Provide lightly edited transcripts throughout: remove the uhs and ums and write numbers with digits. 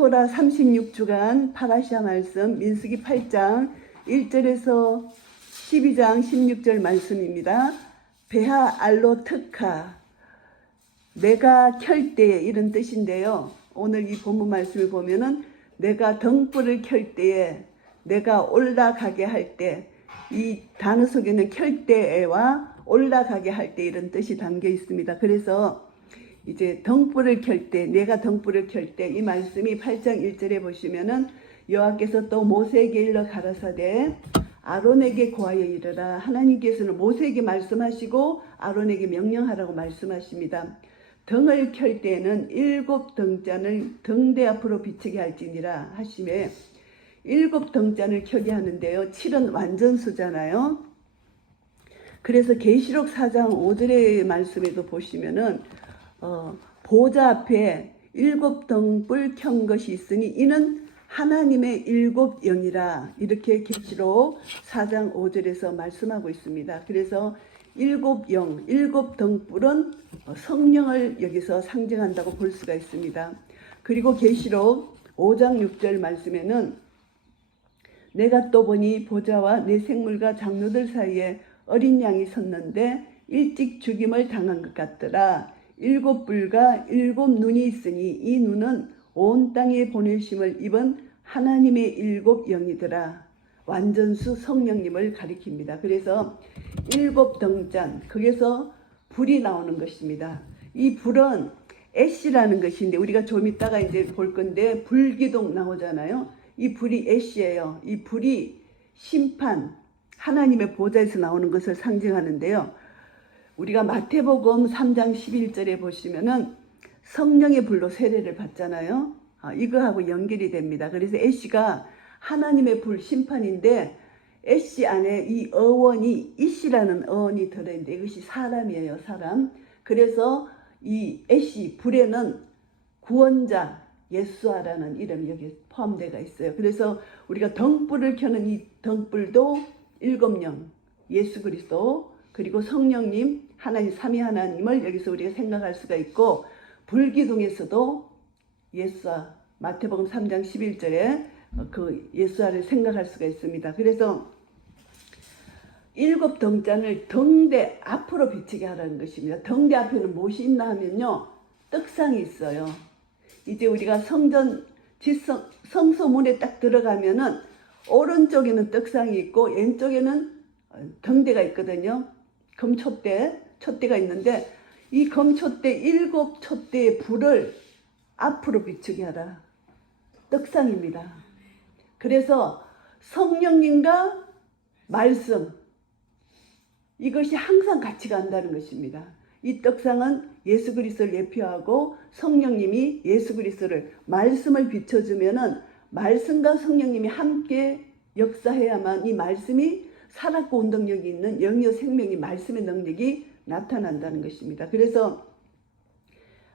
토라 36주간 파라샤 말씀 민수기 8장 1절에서 12장 16절 말씀입니다. 베하 알로 특하 내가 켤 때에 이런 뜻인데요. 오늘 이 본문 말씀을 보면은 내가 등불을 켤 때에 내가 올라가게 할 때, 이 단어 속에는 켤 때와 올라가게 할 때 이런 뜻이 담겨 있습니다. 그래서 이제 등불을 켤 때, 내가 등불을 켤 때, 이 말씀이 8장 1절에 보시면은 여호와께서 또 모세에게 일러 가라사대 아론에게 고하여 이르라. 하나님께서는 모세에게 말씀하시고 아론에게 명령하라고 말씀하십니다. 등을 켤 때에는 7 등잔을 등대 앞으로 비치게 할지니라 하시매 7 등잔을 켜게 하는데요. 7은 완전수잖아요. 그래서 계시록 4장 5절의 말씀에도 보시면은 보좌 앞에 7 등불 켠 것이 있으니 이는 하나님의 7 영이라 이렇게 계시록 4장 5절에서 말씀하고 있습니다. 그래서 7 영, 7 등불은 성령을 여기서 상징한다고 볼 수가 있습니다. 그리고 계시록 5장 6절 말씀에는 내가 또 보니 보좌와 내 생물과 장로들 사이에 어린 양이 섰는데 일찍 죽임을 당한 것 같더라. 7 뿔과 7 눈이 있으니 이 눈은 온 땅에 보내심을 입은 하나님의 7 영이더라. 완전수 성령님을 가리킵니다. 그래서 7 등잔, 거기서 불이 나오는 것입니다. 이 불은 애쉬라는 것인데 우리가 좀 이따가 이제 볼 건데 불기둥 나오잖아요. 이 불이 애쉬예요. 이 불이 심판, 하나님의 보좌에서 나오는 것을 상징하는데요. 우리가 마태복음 3장 11절에 보시면은 성령의 불로 세례를 받잖아요. 이거하고 연결이 됩니다. 그래서 애쉬가 하나님의 불 심판인데 애쉬 안에 이 어원이 이시라는 어원이 들어있는데 이것이 사람이에요. 사람. 그래서 이 애쉬 불에는 구원자 예수아라는 이름이 여기 포함되어 있어요. 그래서 우리가 등불을 켜는 이 등불도 7 영 예수 그리스도 그리고 성령님 하나님 삼위 하나님을 여기서 우리가 생각할 수가 있고 불기둥에서도 예수아 마태복음 3장 11절에 그 예수아를 생각할 수가 있습니다. 그래서 7 등잔을 등대 앞으로 비치게 하라는 것입니다. 등대 앞에는 무엇이 있나 하면요. 떡상이 있어요. 이제 우리가 성전 성소문에 딱 들어가면은 오른쪽에는 떡상이 있고 왼쪽에는 등대가 있거든요. 금촛대가 있는데 이 금촛대 7 촛대의 불을 앞으로 비추게 하라. 떡상입니다. 그래서 성령님과 말씀 이것이 항상 같이 간다는 것입니다. 이 떡상은 예수 그리스도를 예표하고 성령님이 예수 그리스도를 말씀을 비춰주면은 말씀과 성령님이 함께 역사해야만 이 말씀이 살았고 운동력이 있는 영역 생명이 말씀의 능력이 나타난다는 것입니다. 그래서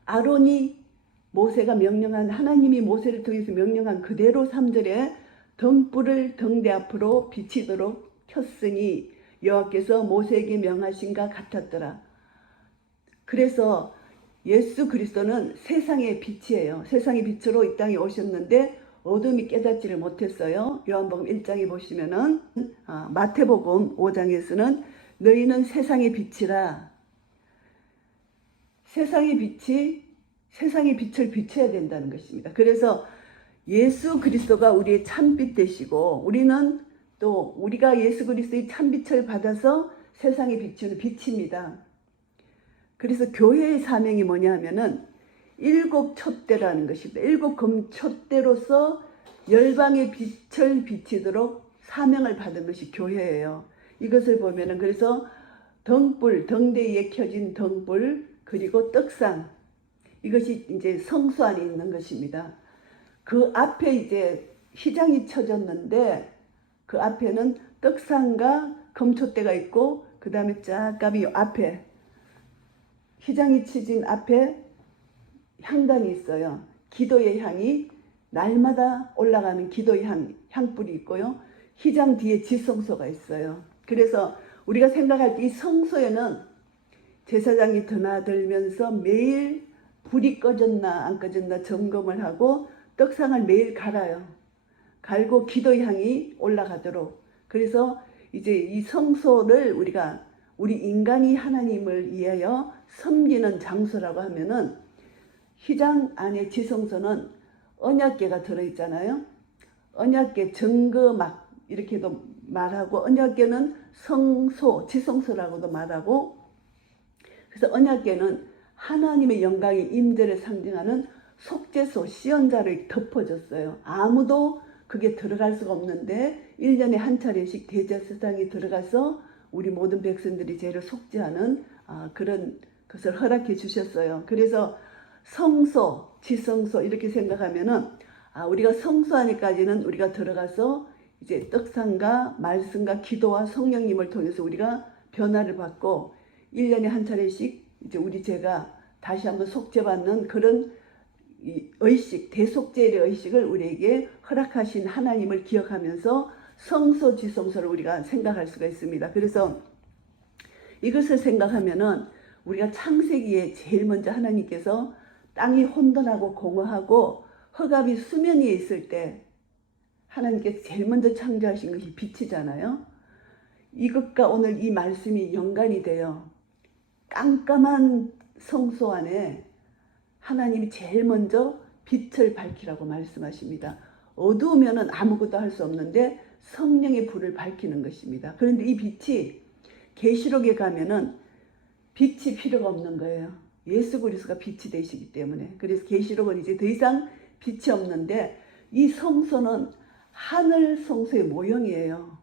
아론이 모세가 명령한 하나님이 모세를 통해서 명령한 그대로 3절에 등불을 등대 앞으로 비치도록 켰으니 여호와께서 모세에게 명하신가 같았더라. 그래서 예수 그리스도는 세상의 빛이에요. 세상의 빛으로 이 땅에 오셨는데 어둠이 깨닫지를 못했어요. 요한복음 1장에 보시면은 마태복음 5장에서는 너희는 세상의 빛이라. 세상의 빛을 비춰야 된다는 것입니다. 그래서 예수 그리스도가 우리의 참빛 되시고 우리는 또 우리가 예수 그리스도의 참빛을 받아서 세상에 비추는 빛입니다. 그래서 교회의 사명이 뭐냐 하면은 7 촛대라는 것입니다. 7 금촛대로서 열방의 빛을 비치도록 사명을 받은 것이 교회예요. 이것을 보면은 그래서 등불, 등대에 켜진 등불 그리고 떡상 이것이 이제 성소 안에 있는 것입니다. 그 앞에 이제 휘장이 쳐졌는데 그 앞에는 떡상과 금촛대가 있고 그 다음에 쫙감이 앞에 휘장이 치진 앞에 향단이 있어요. 기도의 향이 날마다 올라가는 기도의 향불이 있고요. 휘장 뒤에 지성소가 있어요. 그래서 우리가 생각할 때 이 성소에는 제사장이 드나들면서 매일 불이 꺼졌나 안 꺼졌나 점검을 하고 떡상을 매일 갈아요. 갈고 기도 향이 올라가도록. 그래서 이제 이 성소를 우리 인간이 하나님을 위하여 섬기는 장소라고 하면은 휘장 안에 지성소는 언약궤가 들어있잖아요. 언약궤 증거막 이렇게도 말하고, 언약궤는 성소, 지성소라고도 말하고, 그래서 언약궤는 하나님의 영광의 임재를 상징하는 속죄소, 시언자를 덮어줬어요. 아무도 그게 들어갈 수가 없는데 1년에 한 차례씩 대제사장이 들어가서 우리 모든 백성들이 죄를 속죄하는 그런 것을 허락해 주셨어요. 그래서 성소, 지성소 이렇게 생각하면은 우리가 성소 안에까지는 우리가 들어가서 이제 떡상과 말씀과 기도와 성령님을 통해서 우리가 변화를 받고 1년에 한 차례씩 이제 우리 죄가 다시 한번 속죄받는 그런 이 의식, 대속죄의 의식을 우리에게 허락하신 하나님을 기억하면서 성소, 지성소를 우리가 생각할 수가 있습니다. 그래서 이것을 생각하면은 우리가 창세기에 제일 먼저 하나님께서 땅이 혼돈하고 공허하고 흑암이 수면 위에 있을 때 하나님께서 제일 먼저 창조하신 것이 빛이잖아요. 이것과 오늘 이 말씀이 연관이 돼요. 깜깜한 성소 안에 하나님이 제일 먼저 빛을 밝히라고 말씀하십니다. 어두우면 아무것도 할 수 없는데 성령의 불을 밝히는 것입니다. 그런데 이 빛이 계시록에 가면은 빛이 필요가 없는 거예요. 예수 그리스도가 빛이 되시기 때문에. 그래서 계시록은 이제 더 이상 빛이 없는데 이 성소는 하늘 성소의 모형이에요.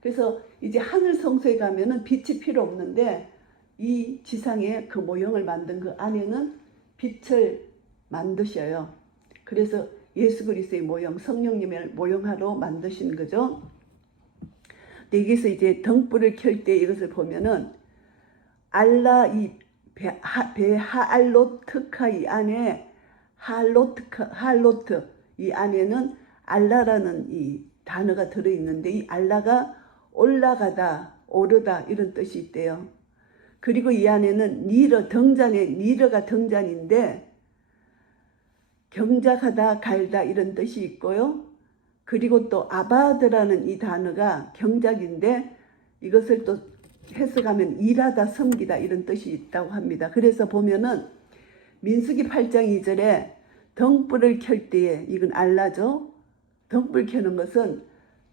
그래서 이제 하늘 성소에 가면은 빛이 필요 없는데 이 지상에 그 모형을 만든 그 안에는 빛을 만드셔요. 그래서 예수 그리스도의 모형, 성령님을 모형하러 만드신 거죠. 근데 여기서 이제 등불을 켤 때 이것을 보면은 알라 이 베하알로트카 이 안에 할로트 이 안에는 알라라는 이 단어가 들어있는데 이 알라가 올라가다, 오르다 이런 뜻이 있대요. 그리고 이 안에는 니르, 등잔에 니르가 등잔인데 경작하다, 갈다 이런 뜻이 있고요. 그리고 또 아바드라는 이 단어가 경작인데 이것을 또 해석하면 일하다, 섬기다 이런 뜻이 있다고 합니다. 그래서 보면은 민수기 8장 2절에 등불을 켤 때에 이건 알라죠. 등불 켜는 것은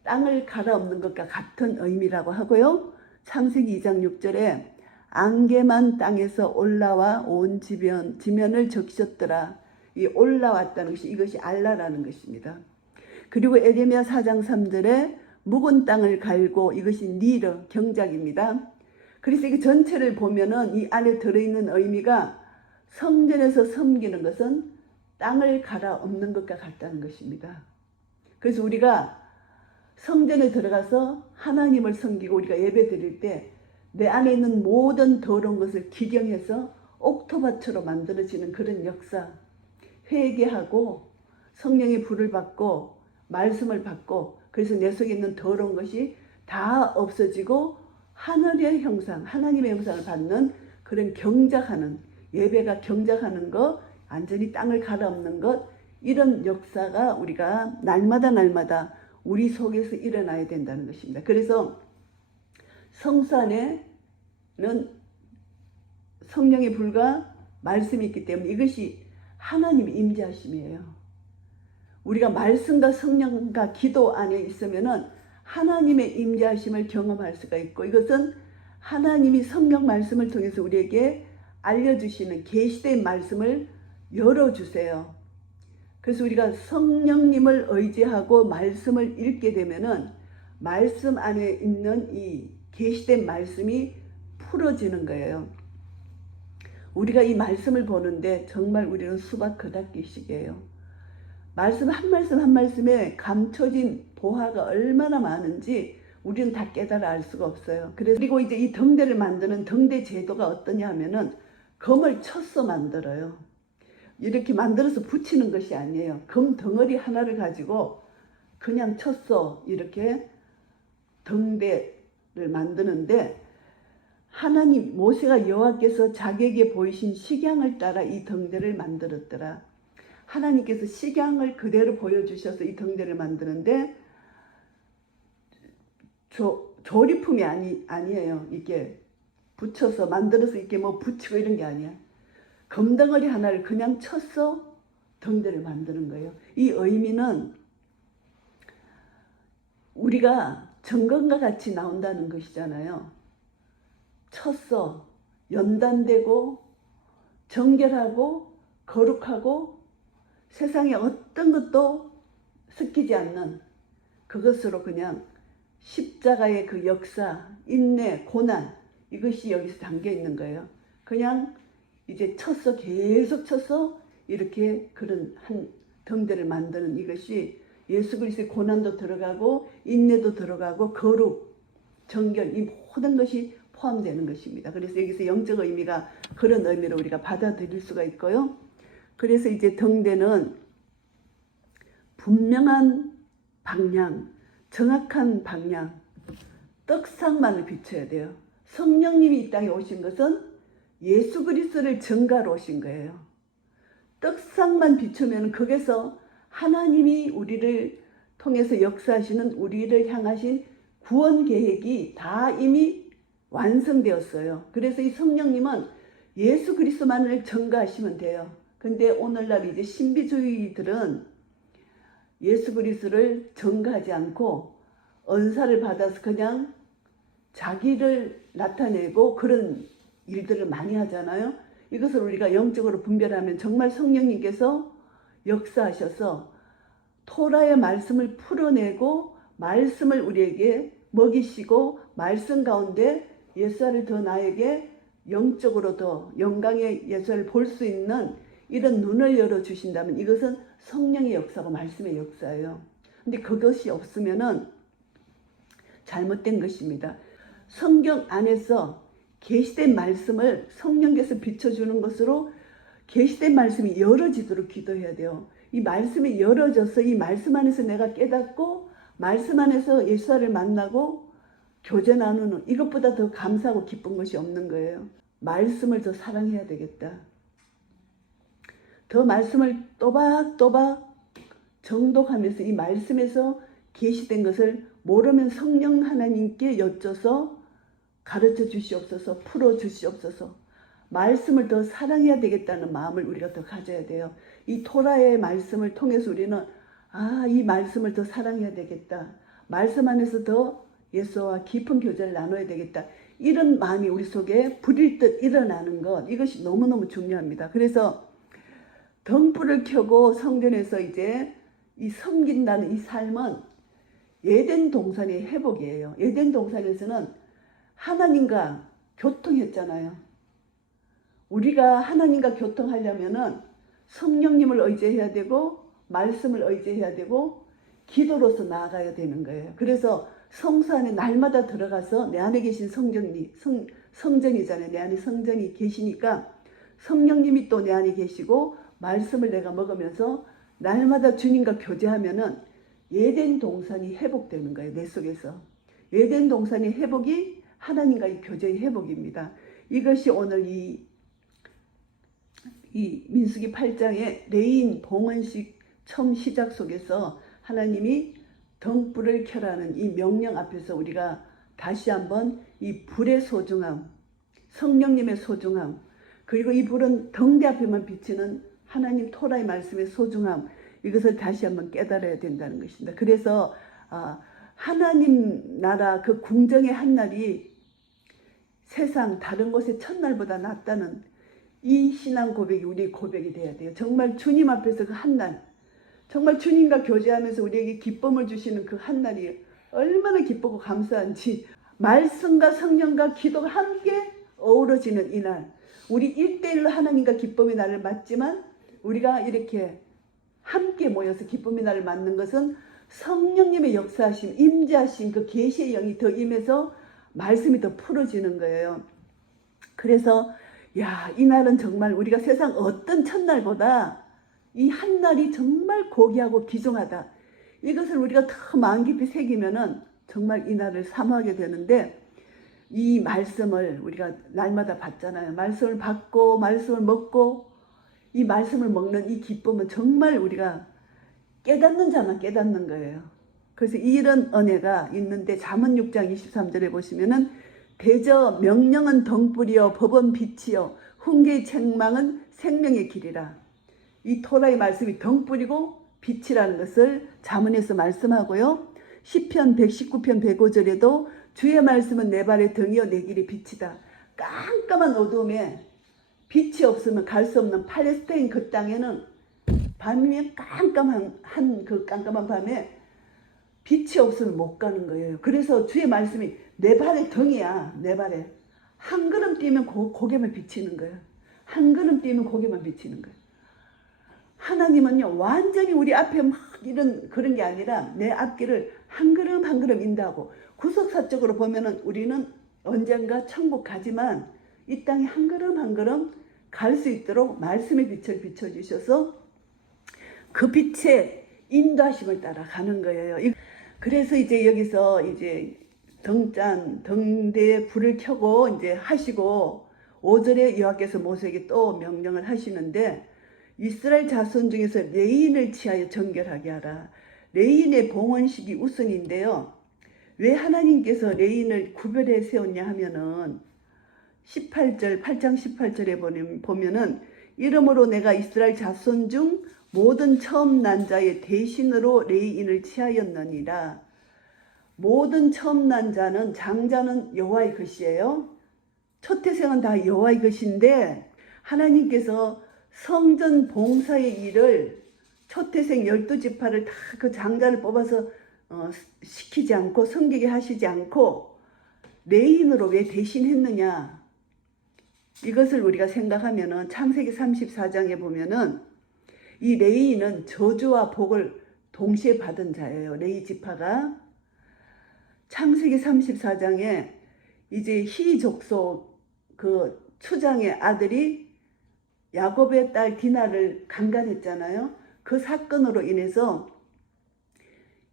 땅을 갈아엎는 것과 같은 의미라고 하고요. 창세기 2장 6절에 안개만 땅에서 올라와 온 지면을 적셨더라. 이 올라왔다는 것이 이것이 알라라는 것입니다. 그리고 에레미야 4장 3절에 묵은 땅을 갈고 이것이 니르 경작입니다. 그래서 이 전체를 보면은 이 안에 들어있는 의미가 성전에서 섬기는 것은 땅을 갈아엎는 것과 같다는 것입니다. 그래서 우리가 성전에 들어가서 하나님을 섬기고 우리가 예배 드릴 때 내 안에 있는 모든 더러운 것을 기경해서 옥토밭으로 만들어지는 그런 역사, 회개하고 성령의 불을 받고 말씀을 받고 그래서 내 속에 있는 더러운 것이 다 없어지고 하늘의 형상, 하나님의 형상을 받는 그런 경작하는, 예배가 경작하는 것, 완전히 땅을 갈아엎는 것, 이런 역사가 우리가 날마다 우리 속에서 일어나야 된다는 것입니다. 그래서 성소 안에는 성령의 불과 말씀이 있기 때문에 이것이 하나님의 임재하심이에요. 우리가 말씀과 성령과 기도 안에 있으면은 하나님의 임재하심을 경험할 수가 있고 이것은 하나님이 성령 말씀을 통해서 우리에게 알려주시는 계시된 말씀을 열어주세요. 그래서 우리가 성령님을 의지하고 말씀을 읽게 되면은 말씀 안에 있는 이 계시된 말씀이 풀어지는 거예요. 우리가 이 말씀을 보는데 정말 우리는 수박 그닥기식이에요. 말씀 한 말씀 한 말씀에 감춰진 보화가 얼마나 많은지 우리는 다 깨달아 알 수가 없어요. 그리고 이제 이 등대를 만드는 등대 제도가 어떠냐 하면은 금을 쳐서 만들어요. 이렇게 만들어서 붙이는 것이 아니에요. 금 덩어리 하나를 가지고 그냥 쳤어. 이렇게 등대를 만드는데 하나님 모세가 여호와께서 자기에게 보이신 식양을 따라 이 등대를 만들었더라. 하나님께서 식양을 그대로 보여주셔서 이 등대를 만드는데 조리품이 아니에요. 이게 붙여서 만들어서 이렇게 뭐 붙이고 이런 게 아니야. 금덩어리 하나를 그냥 쳐서 등대를 만드는 거예요. 이 의미는 우리가 정금과 같이 나온다는 것이잖아요. 쳤어, 연단되고 정결하고 거룩하고 세상에 어떤 것도 섞이지 않는 그것으로 그냥 십자가의 그 역사, 인내, 고난 이것이 여기서 담겨 있는 거예요. 그냥 이제 쳤어, 계속 쳐서 이렇게 그런 한 등대를 만드는 이것이 예수 그리스도의 고난도 들어가고 인내도 들어가고 거룩, 정결 이 모든 것이 포함되는 것입니다. 그래서 여기서 영적 의미가 그런 의미로 우리가 받아들일 수가 있고요. 그래서 이제 등대는 분명한 방향, 정확한 방향, 떡상만을 비춰야 돼요. 성령님이 이 땅에 오신 것은 예수 그리스도를 증가로 오신 거예요. 떡상만 비추면 거기서 하나님이 우리를 통해서 역사하시는 우리를 향하신 구원 계획이 다 이미 완성되었어요. 그래서 이 성령님은 예수 그리스도만을 증가하시면 돼요. 근데 오늘날 이제 신비주의들은 예수 그리스도를 증가하지 않고 은사를 받아서 그냥 자기를 나타내고 그런 일들을 많이 하잖아요. 이것을 우리가 영적으로 분별하면 정말 성령님께서 역사하셔서 토라의 말씀을 풀어내고 말씀을 우리에게 먹이시고 말씀 가운데 예수를 더 나에게 영적으로 더 영광의 예수를 볼 수 있는 이런 눈을 열어주신다면 이것은 성령의 역사고 말씀의 역사예요. 근데 그것이 없으면은 잘못된 것입니다. 성경 안에서 계시된 말씀을 성령께서 비춰주는 것으로 계시된 말씀이 열어지도록 기도해야 돼요. 이 말씀이 열어져서 이 말씀 안에서 내가 깨닫고 말씀 안에서 예수를 만나고 교제 나누는 이것보다 더 감사하고 기쁜 것이 없는 거예요. 말씀을 더 사랑해야 되겠다. 더 말씀을 또박또박 정독하면서 이 말씀에서 계시된 것을 모르면 성령 하나님께 여쭤서 가르쳐 주시옵소서, 풀어 주시옵소서. 말씀을 더 사랑해야 되겠다는 마음을 우리가 더 가져야 돼요. 이 토라의 말씀을 통해서 우리는 이 말씀을 더 사랑해야 되겠다. 말씀 안에서 더 예수와 깊은 교제를 나눠야 되겠다. 이런 마음이 우리 속에 불일 듯 일어나는 것, 이것이 너무너무 중요합니다. 그래서 등불을 켜고 성전에서 이제 이 섬긴다는 이 삶은 에덴 동산의 회복이에요. 에덴 동산에서는 하나님과 교통했잖아요. 우리가 하나님과 교통하려면은 성령님을 의지해야 되고 말씀을 의지해야 되고 기도로서 나아가야 되는 거예요. 그래서 성소 안에 날마다 들어가서 내 안에 계신 성전이잖아요. 내 안에 성전이 계시니까 성령님이 또 내 안에 계시고 말씀을 내가 먹으면서 날마다 주님과 교제하면은 에덴 동산이 회복되는 거예요. 내 속에서. 에덴 동산의 회복이 하나님과의 교제의 회복입니다. 이것이 오늘 이 민수기 8장의 레인 봉헌식 처음 시작 속에서 하나님이 등불을 켜라는 이 명령 앞에서 우리가 다시 한번 이 불의 소중함, 성령님의 소중함, 그리고 이 불은 등대 앞에만 비치는 하나님 토라의 말씀의 소중함, 이것을 다시 한번 깨달아야 된다는 것입니다. 그래서 하나님 나라 그 궁정의 한날이 세상 다른 곳의 첫날보다 낫다는 이 신앙 고백이 우리의 고백이 돼야 돼요. 정말 주님 앞에서 그 한날, 정말 주님과 교제하면서 우리에게 기쁨을 주시는 그 한날이 얼마나 기쁘고 감사한지, 말씀과 성령과 기도가 함께 어우러지는 이날, 우리 1대1로 하나님과 기쁨의 날을 맞지만 우리가 이렇게 함께 모여서 기쁨의 날을 맞는 것은 성령님의 역사하심, 임재하심, 그 계시의 영이 더 임해서 말씀이 더 풀어지는 거예요. 그래서 이 날은 정말 우리가 세상 어떤 첫날보다 이 한날이 정말 고귀하고 귀중하다. 이것을 우리가 더 마음 깊이 새기면은 정말 이 날을 사모하게 되는데, 이 말씀을 우리가 날마다 받잖아요. 말씀을 받고 말씀을 먹고 이 말씀을 먹는 이 기쁨은 정말 우리가 깨닫는 자만 깨닫는 거예요. 그래서 이런 은혜가 있는데 잠언 6장 23절에 보시면은 대저 명령은 덩불이요 법은 빛이요 훈계의 책망은 생명의 길이라. 이 토라의 말씀이 덩불이고 빛이라는 것을 잠언에서 말씀하고요. 시편 119편 105절에도 주의 말씀은 내 발의 등이요 내 길의 빛이다. 깜깜한 어둠에 빛이 없으면 갈 수 없는 팔레스타인 그 땅에는 밤이면 깜깜한 그 깜깜한 밤에 빛이 없으면 못 가는 거예요. 그래서 주의 말씀이 내 발의 등이야. 내 발에 한 걸음 뛰면 고개만 비치는 거예요. 한 걸음 뛰면 고개만 비치는 거예요. 하나님은요 완전히 우리 앞에 막 이런 그런 게 아니라 내 앞길을 한 걸음 한 걸음 인도하고 구속사적으로 보면은 우리는 언젠가 천국 가지만 이 땅에 한 걸음 한 걸음 갈 수 있도록 말씀의 빛을 비춰주셔서 그 빛의 인도하심을 따라 가는 거예요. 그래서 이제 여기서 이제 등대에 불을 켜고 이제 하시고 5절에 여호와께서 모세에게 또 명령을 하시는데 이스라엘 자손 중에서 레인을 취하여 정결하게 하라. 레인의 봉헌식이 우선인데요. 왜 하나님께서 레인을 구별해 세웠냐 하면은 18절 8장 18절에 보면은 이러므로 내가 이스라엘 자손 중 모든 처음 난 자의 대신으로 레인을 취하였느니라. 모든 처음 난 자는 장자는 여호와의 것이에요. 초태생은 다 여호와의 것인데 하나님께서 성전 봉사의 일을 초태생 12지파를 다 그 장자를 뽑아서 시키지 않고 섬기게 하시지 않고 레인으로 왜 대신했느냐. 이것을 우리가 생각하면은 창세기 34장에 보면은 이 레이는 저주와 복을 동시에 받은 자예요. 레이 지파가 창세기 34장에 이제 히 족속 그 추장의 아들이 야곱의 딸 디나를 강간했잖아요. 그 사건으로 인해서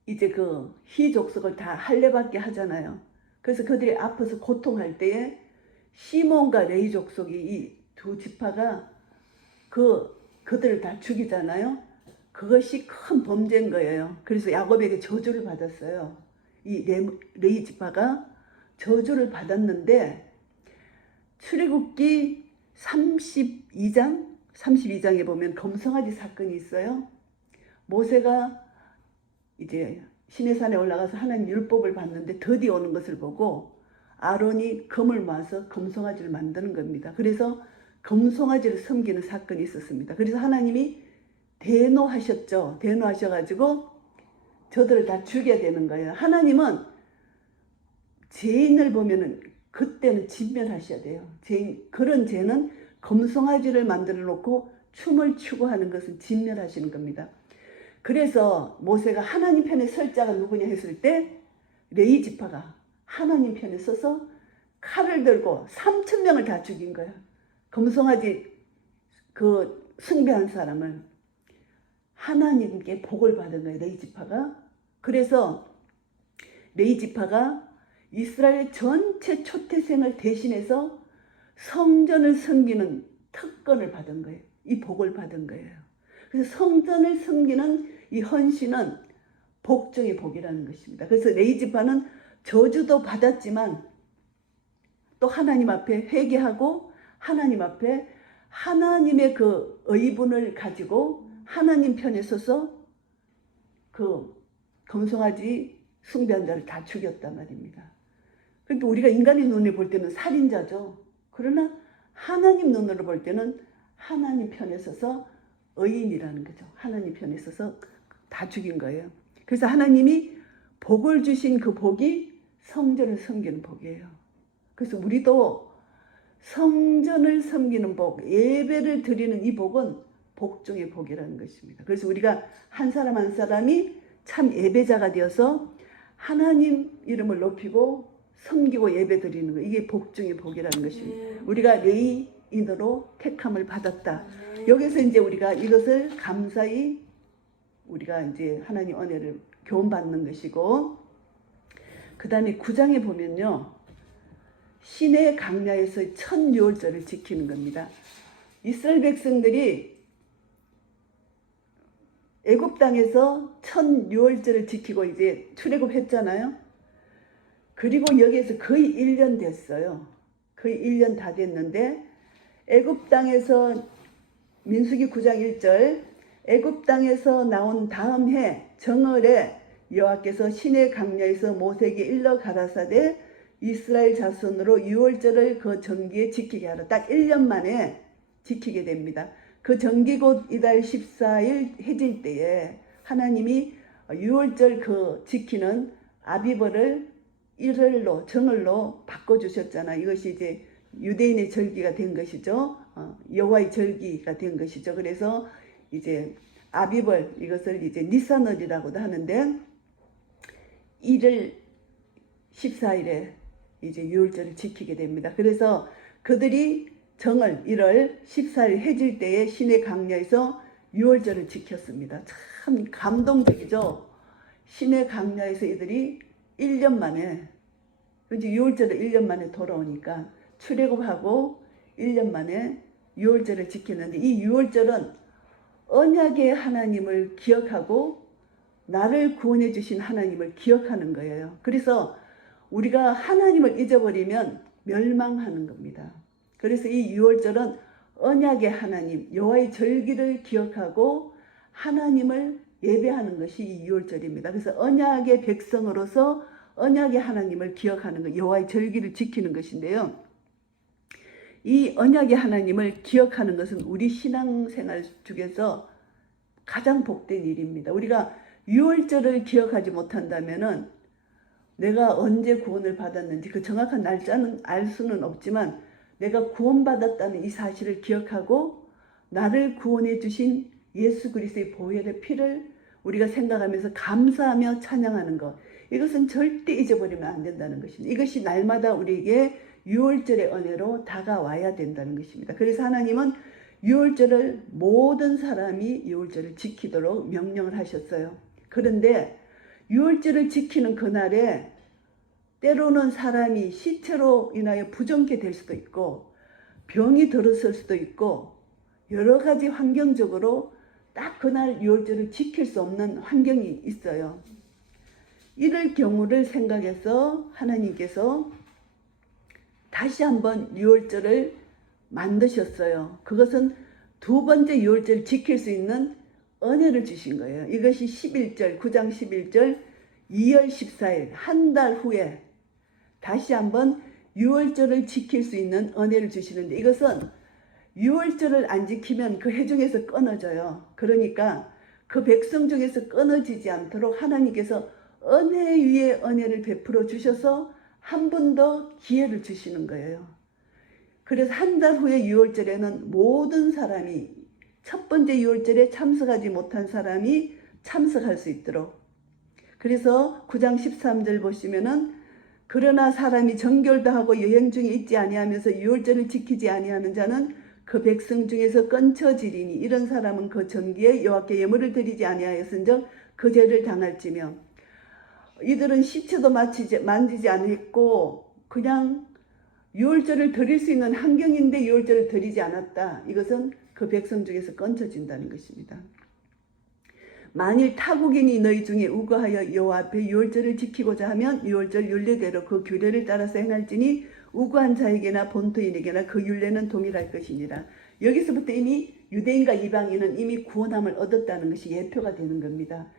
이제 그 히 족속을 다 할례받게 하잖아요. 그래서 그들이 아파서 고통할 때에 시몬과 레이 족속이 이 두 지파가 그들을 다 죽이잖아요. 그것이 큰 범죄인 거예요. 그래서 야곱에게 저주를 받았어요. 이 레이 지파가 저주를 받았는데 출애굽기 32장에 보면 검성아지 사건이 있어요. 모세가 이제 시내산에 올라가서 하나님 율법을 받는데 더디 오는 것을 보고 아론이 금을 모아서 검송아지를 만드는 겁니다. 그래서 검송아지를 섬기는 사건이 있었습니다. 그래서 하나님이 대노하셨죠. 대노하셔가지고 저들을 다 죽여야 되는 거예요. 하나님은 죄인을 보면은 그때는 진멸하셔야 돼요. 그런 죄는 검송아지를 만들어 놓고 춤을 추고 하는 것은 진멸하시는 겁니다. 그래서 모세가 하나님 편에 설 자가 누구냐 했을 때 레위 지파가 하나님 편에 서서 칼을 들고 3,000명을 다 죽인 거예요. 검송아지 그 숭배한 사람을 하나님께 복을 받은 거예요. 레위 지파가. 그래서 레위 지파가 이스라엘 전체 초태생을 대신해서 성전을 섬기는 특권을 받은 거예요. 이 복을 받은 거예요. 그래서 성전을 섬기는 이 헌신은 복 중의 복이라는 것입니다. 그래서 레위 지파는 저주도 받았지만 또 하나님 앞에 회개하고 하나님 앞에 하나님의 그 의분을 가지고 하나님 편에 서서 그 검송아지 숭배한 자를 다 죽였단 말입니다. 그러니까 우리가 인간의 눈에 볼 때는 살인자죠. 그러나 하나님 눈으로 볼 때는 하나님 편에 서서 의인이라는 거죠. 하나님 편에 서서 다 죽인 거예요. 그래서 하나님이 복을 주신 그 복이 성전을 섬기는 복이에요. 그래서 우리도 성전을 섬기는 복, 예배를 드리는 이 복은 복 중의 복이라는 것입니다. 그래서 우리가 한 사람 한 사람이 참 예배자가 되어서 하나님 이름을 높이고 섬기고 예배 드리는 거, 이게 복 중의 복이라는 것입니다. 우리가 레위인으로 택함을 받았다. 여기서 이제 우리가 이것을 감사히 우리가 이제 하나님 은혜를 교훈받는 것이고, 그 다음에 9장에 보면요, 시내 강야에서 첫 유월절을 지키는 겁니다. 이스라엘 백성들이 애굽 땅에서 첫 유월절을 지키고 이제 출애굽했잖아요. 그리고 여기에서 거의 1년 됐어요. 거의 1년 다 됐는데 애굽 땅에서 민수기 9장 1절 애굽 땅에서 나온 다음 해 정월에 여호와께서 시내 강야에서 모세에게 일러 가라사대 이스라엘 자손으로 유월절을 그 정기에 지키게 하라. 딱 1년 만에 지키게 됩니다. 그 정기 곧 이달 14일 해질 때에 하나님이 유월절 그 지키는 아비벌을 일월로 정월로 바꿔주셨잖아요. 이것이 이제 유대인의 절기가 된 것이죠. 여호와의 절기가 된 것이죠. 그래서 이제 아비벌 이것을 이제 니산월이라고도 하는데 1월 14일에 이제 유월절을 지키게 됩니다. 그래서 그들이 정월 1월 14일 해질 때에 시내 강야에서 유월절을 지켰습니다. 참 감동적이죠. 시내 강야에서 이들이 1년 만에 이제 유월절을 1년 만에 돌아오니까 출애굽하고 1년 만에 유월절을 지켰는데 이 유월절은 언약의 하나님을 기억하고 나를 구원해 주신 하나님을 기억하는 거예요. 그래서 우리가 하나님을 잊어버리면 멸망하는 겁니다. 그래서 이 유월절은 언약의 하나님 여호와의 절기를 기억하고 하나님을 예배하는 것이 이 유월절입니다. 그래서 언약의 백성으로서 언약의 하나님을 기억하는 것, 여호와의 절기를 지키는 것인데요. 이 언약의 하나님을 기억하는 것은 우리 신앙생활 중에서 가장 복된 일입니다. 우리가 유월절을 기억하지 못한다면은 내가 언제 구원을 받았는지 그 정확한 날짜는 알 수는 없지만 내가 구원받았다는 이 사실을 기억하고 나를 구원해 주신 예수 그리스도의 보혈의 피를 우리가 생각하면서 감사하며 찬양하는 것, 이것은 절대 잊어버리면 안 된다는 것입니다. 이것이 날마다 우리에게 유월절의 은혜로 다가와야 된다는 것입니다. 그래서 하나님은 유월절을 모든 사람이 유월절을 지키도록 명령을 하셨어요. 그런데 유월절을 지키는 그날에 때로는 사람이 시체로 인하여 부정케 될 수도 있고 병이 들었을 수도 있고 여러 가지 환경적으로 딱 그날 유월절을 지킬 수 없는 환경이 있어요. 이럴 경우를 생각해서 하나님께서 다시 한번 유월절을 만드셨어요. 그것은 두 번째 유월절을 지킬 수 있는 은혜를 주신 거예요. 이것이 11절, 9장 11절 2월 14일 한 달 후에 다시 한번 유월절을 지킬 수 있는 은혜를 주시는데 이것은 유월절을 안 지키면 그 해 중에서 끊어져요. 그러니까 그 백성 중에서 끊어지지 않도록 하나님께서 은혜 위에 은혜를 베풀어 주셔서 한 번 더 기회를 주시는 거예요. 그래서 한 달 후에 유월절에는 모든 사람이 첫 번째 유월절에 참석하지 못한 사람이 참석할 수 있도록, 그래서 9장 13절 보시면은 그러나 사람이 정결도 하고 여행 중에 있지 아니하면서 유월절을 지키지 아니하는 자는 그 백성 중에서 끊쳐지리니 이런 사람은 그 정기에 여호와께 예물을 드리지 아니하였은즉 그 죄를 당할지며, 이들은 시체도 만지지 않았고 그냥 유월절을 드릴 수 있는 환경인데 유월절을 드리지 않았다. 이것은 그 백성 중에서 끊쳐진다는 것입니다. 만일 타국인이 너희 중에 우거하여 여호와 앞에 유월절을 지키고자 하면 유월절 율례대로 그 규례를 따라서 행할지니 우거한 자에게나 본토인에게나 그 율례는 동일할 것이니라. 여기서부터 이미 유대인과 이방인은 이미 구원함을 얻었다는 것이 예표가 되는 겁니다.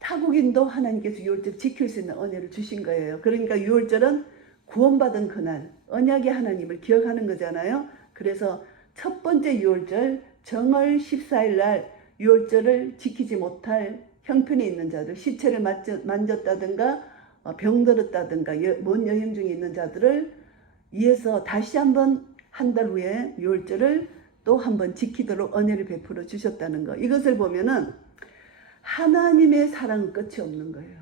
타국인도 하나님께서 유월절 지킬 수 있는 은혜를 주신 거예요. 그러니까 유월절은 구원받은 그날 언약의 하나님을 기억하는 거잖아요. 그래서 첫 번째 유월절 정월 14일 날 유월절을 지키지 못할 형편에 있는 자들, 시체를 만졌다든가 병들었다든가 먼 여행 중에 있는 자들을 위해서 다시 한번 한 달 후에 유월절을 또 한번 지키도록 은혜를 베풀어 주셨다는 거. 이것을 보면은 하나님의 사랑은 끝이 없는 거예요.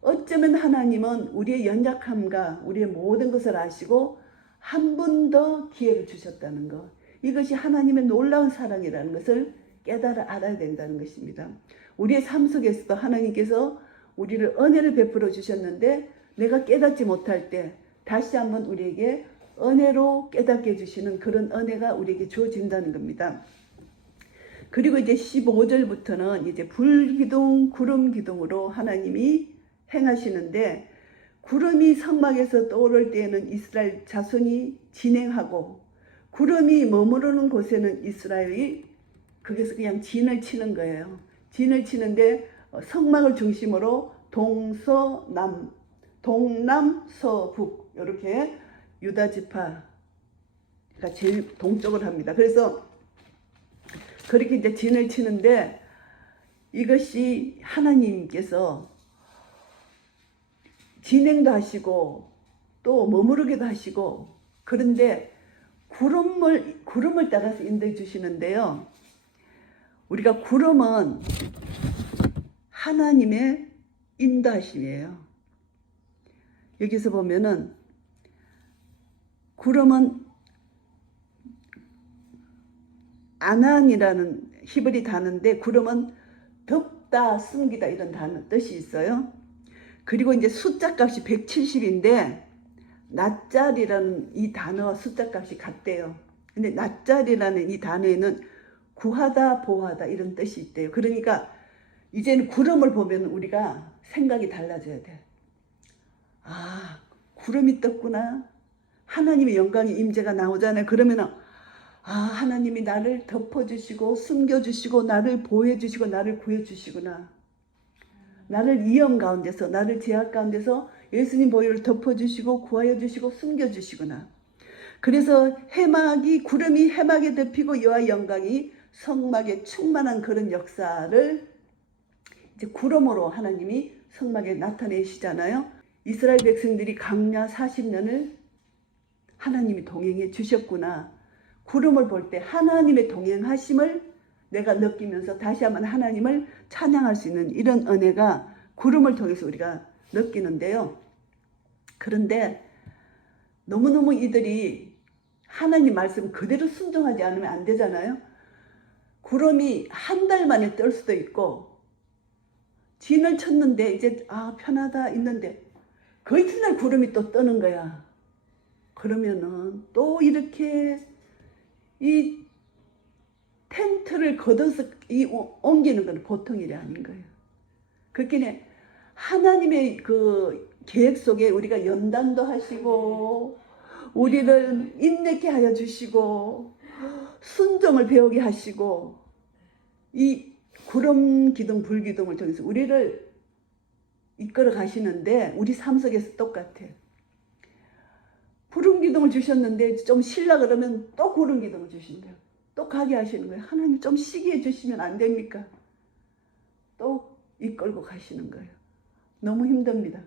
어쩌면 하나님은 우리의 연약함과 우리의 모든 것을 아시고 한 번 더 기회를 주셨다는 것. 이것이 하나님의 놀라운 사랑이라는 것을 알아야 된다는 것입니다. 우리의 삶 속에서도 하나님께서 우리를 은혜를 베풀어 주셨는데 내가 깨닫지 못할 때 다시 한번 우리에게 은혜로 깨닫게 해주시는 그런 은혜가 우리에게 주어진다는 겁니다. 그리고 이제 15절부터는 이제 불기둥, 구름기둥으로 하나님이 행하시는데, 구름이 성막에서 떠오를 때에는 이스라엘 자손이 진행하고, 구름이 머무르는 곳에는 이스라엘이 거기서 그냥 진을 치는 거예요. 진을 치는데 성막을 중심으로 동서남, 동남서북 이렇게 유다 지파가 제일 동쪽을 합니다. 그래서 그렇게 이제 진을 치는데, 이것이 하나님께서 진행도 하시고 또 머무르기도 하시고, 그런데 구름을 따라서 인도해 주시는데요. 우리가 구름은 하나님의 인도하심이에요. 여기서 보면은 구름은 아난이라는 히브리 단어인데, 구름은 덮다, 숨기다 이런 단어 뜻이 있어요. 그리고 이제 숫자 값이 170인데 낫잘이라는 이 단어와 숫자 값이 같대요. 근데 낫잘이라는 이 단어에는 구하다, 보하다 이런 뜻이 있대요. 그러니까 이제는 구름을 보면 우리가 생각이 달라져야 돼. 아, 구름이 떴구나. 하나님의 영광의 임재가 나오잖아요. 그러면은 아, 하나님이 나를 덮어주시고 숨겨주시고 나를 보호해주시고 나를 구해주시구나. 나를 위험 가운데서, 나를 제약 가운데서 예수님 보혈을 덮어주시고 구하여주시고 숨겨주시구나. 그래서 구름이 해막에 덮이고 여호와의 영광이 성막에 충만한 그런 역사를 이제 구름으로 하나님이 성막에 나타내시잖아요. 이스라엘 백성들이 광야 40년을 하나님이 동행해 주셨구나. 구름을 볼 때 하나님의 동행하심을 내가 느끼면서 다시 한번 하나님을 찬양할 수 있는 이런 은혜가 구름을 통해서 우리가 느끼는데요. 그런데 너무너무 이들이 하나님 말씀 그대로 순종하지 않으면 안 되잖아요. 구름이 한 달 만에 뜰 수도 있고, 진을 쳤는데 이제 편하다 있는데 그 이튿날 구름이 또 뜨는 거야. 그러면은 또 이렇게 이 텐트를 걷어서 옮기는 건 보통 일이 아닌 거예요. 그렇게 하나님의 그 계획 속에 우리가 연단도 하시고 우리를 인내케 하여 주시고 순종을 배우게 하시고, 이 구름 기둥 불기둥을 통해서 우리를 이끌어 가시는데 우리 삶 속에서 똑같아. 구름 기둥을 주셨는데 좀 쉬려 그러면 또 구름 기둥을 주신대요. 또 가게 하시는 거예요. 하나님 좀 쉬게 해주시면 안 됩니까? 또 이끌고 가시는 거예요. 너무 힘듭니다.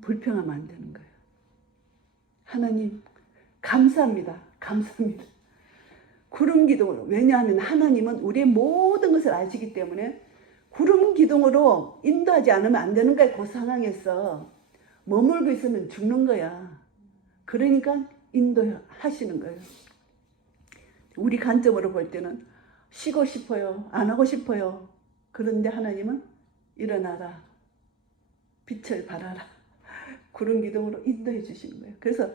불평하면 안 되는 거예요. 하나님 감사합니다. 감사합니다. 구름 기둥으로, 왜냐하면 하나님은 우리의 모든 것을 아시기 때문에 구름 기둥으로 인도하지 않으면 안 되는 거야. 그 상황에서 머물고 있으면 죽는 거야. 그러니까 인도하시는 거예요. 우리 관점으로 볼 때는 쉬고 싶어요. 안 하고 싶어요. 그런데 하나님은 일어나라. 빛을 발하라. 구름 기둥으로 인도해 주시는 거예요. 그래서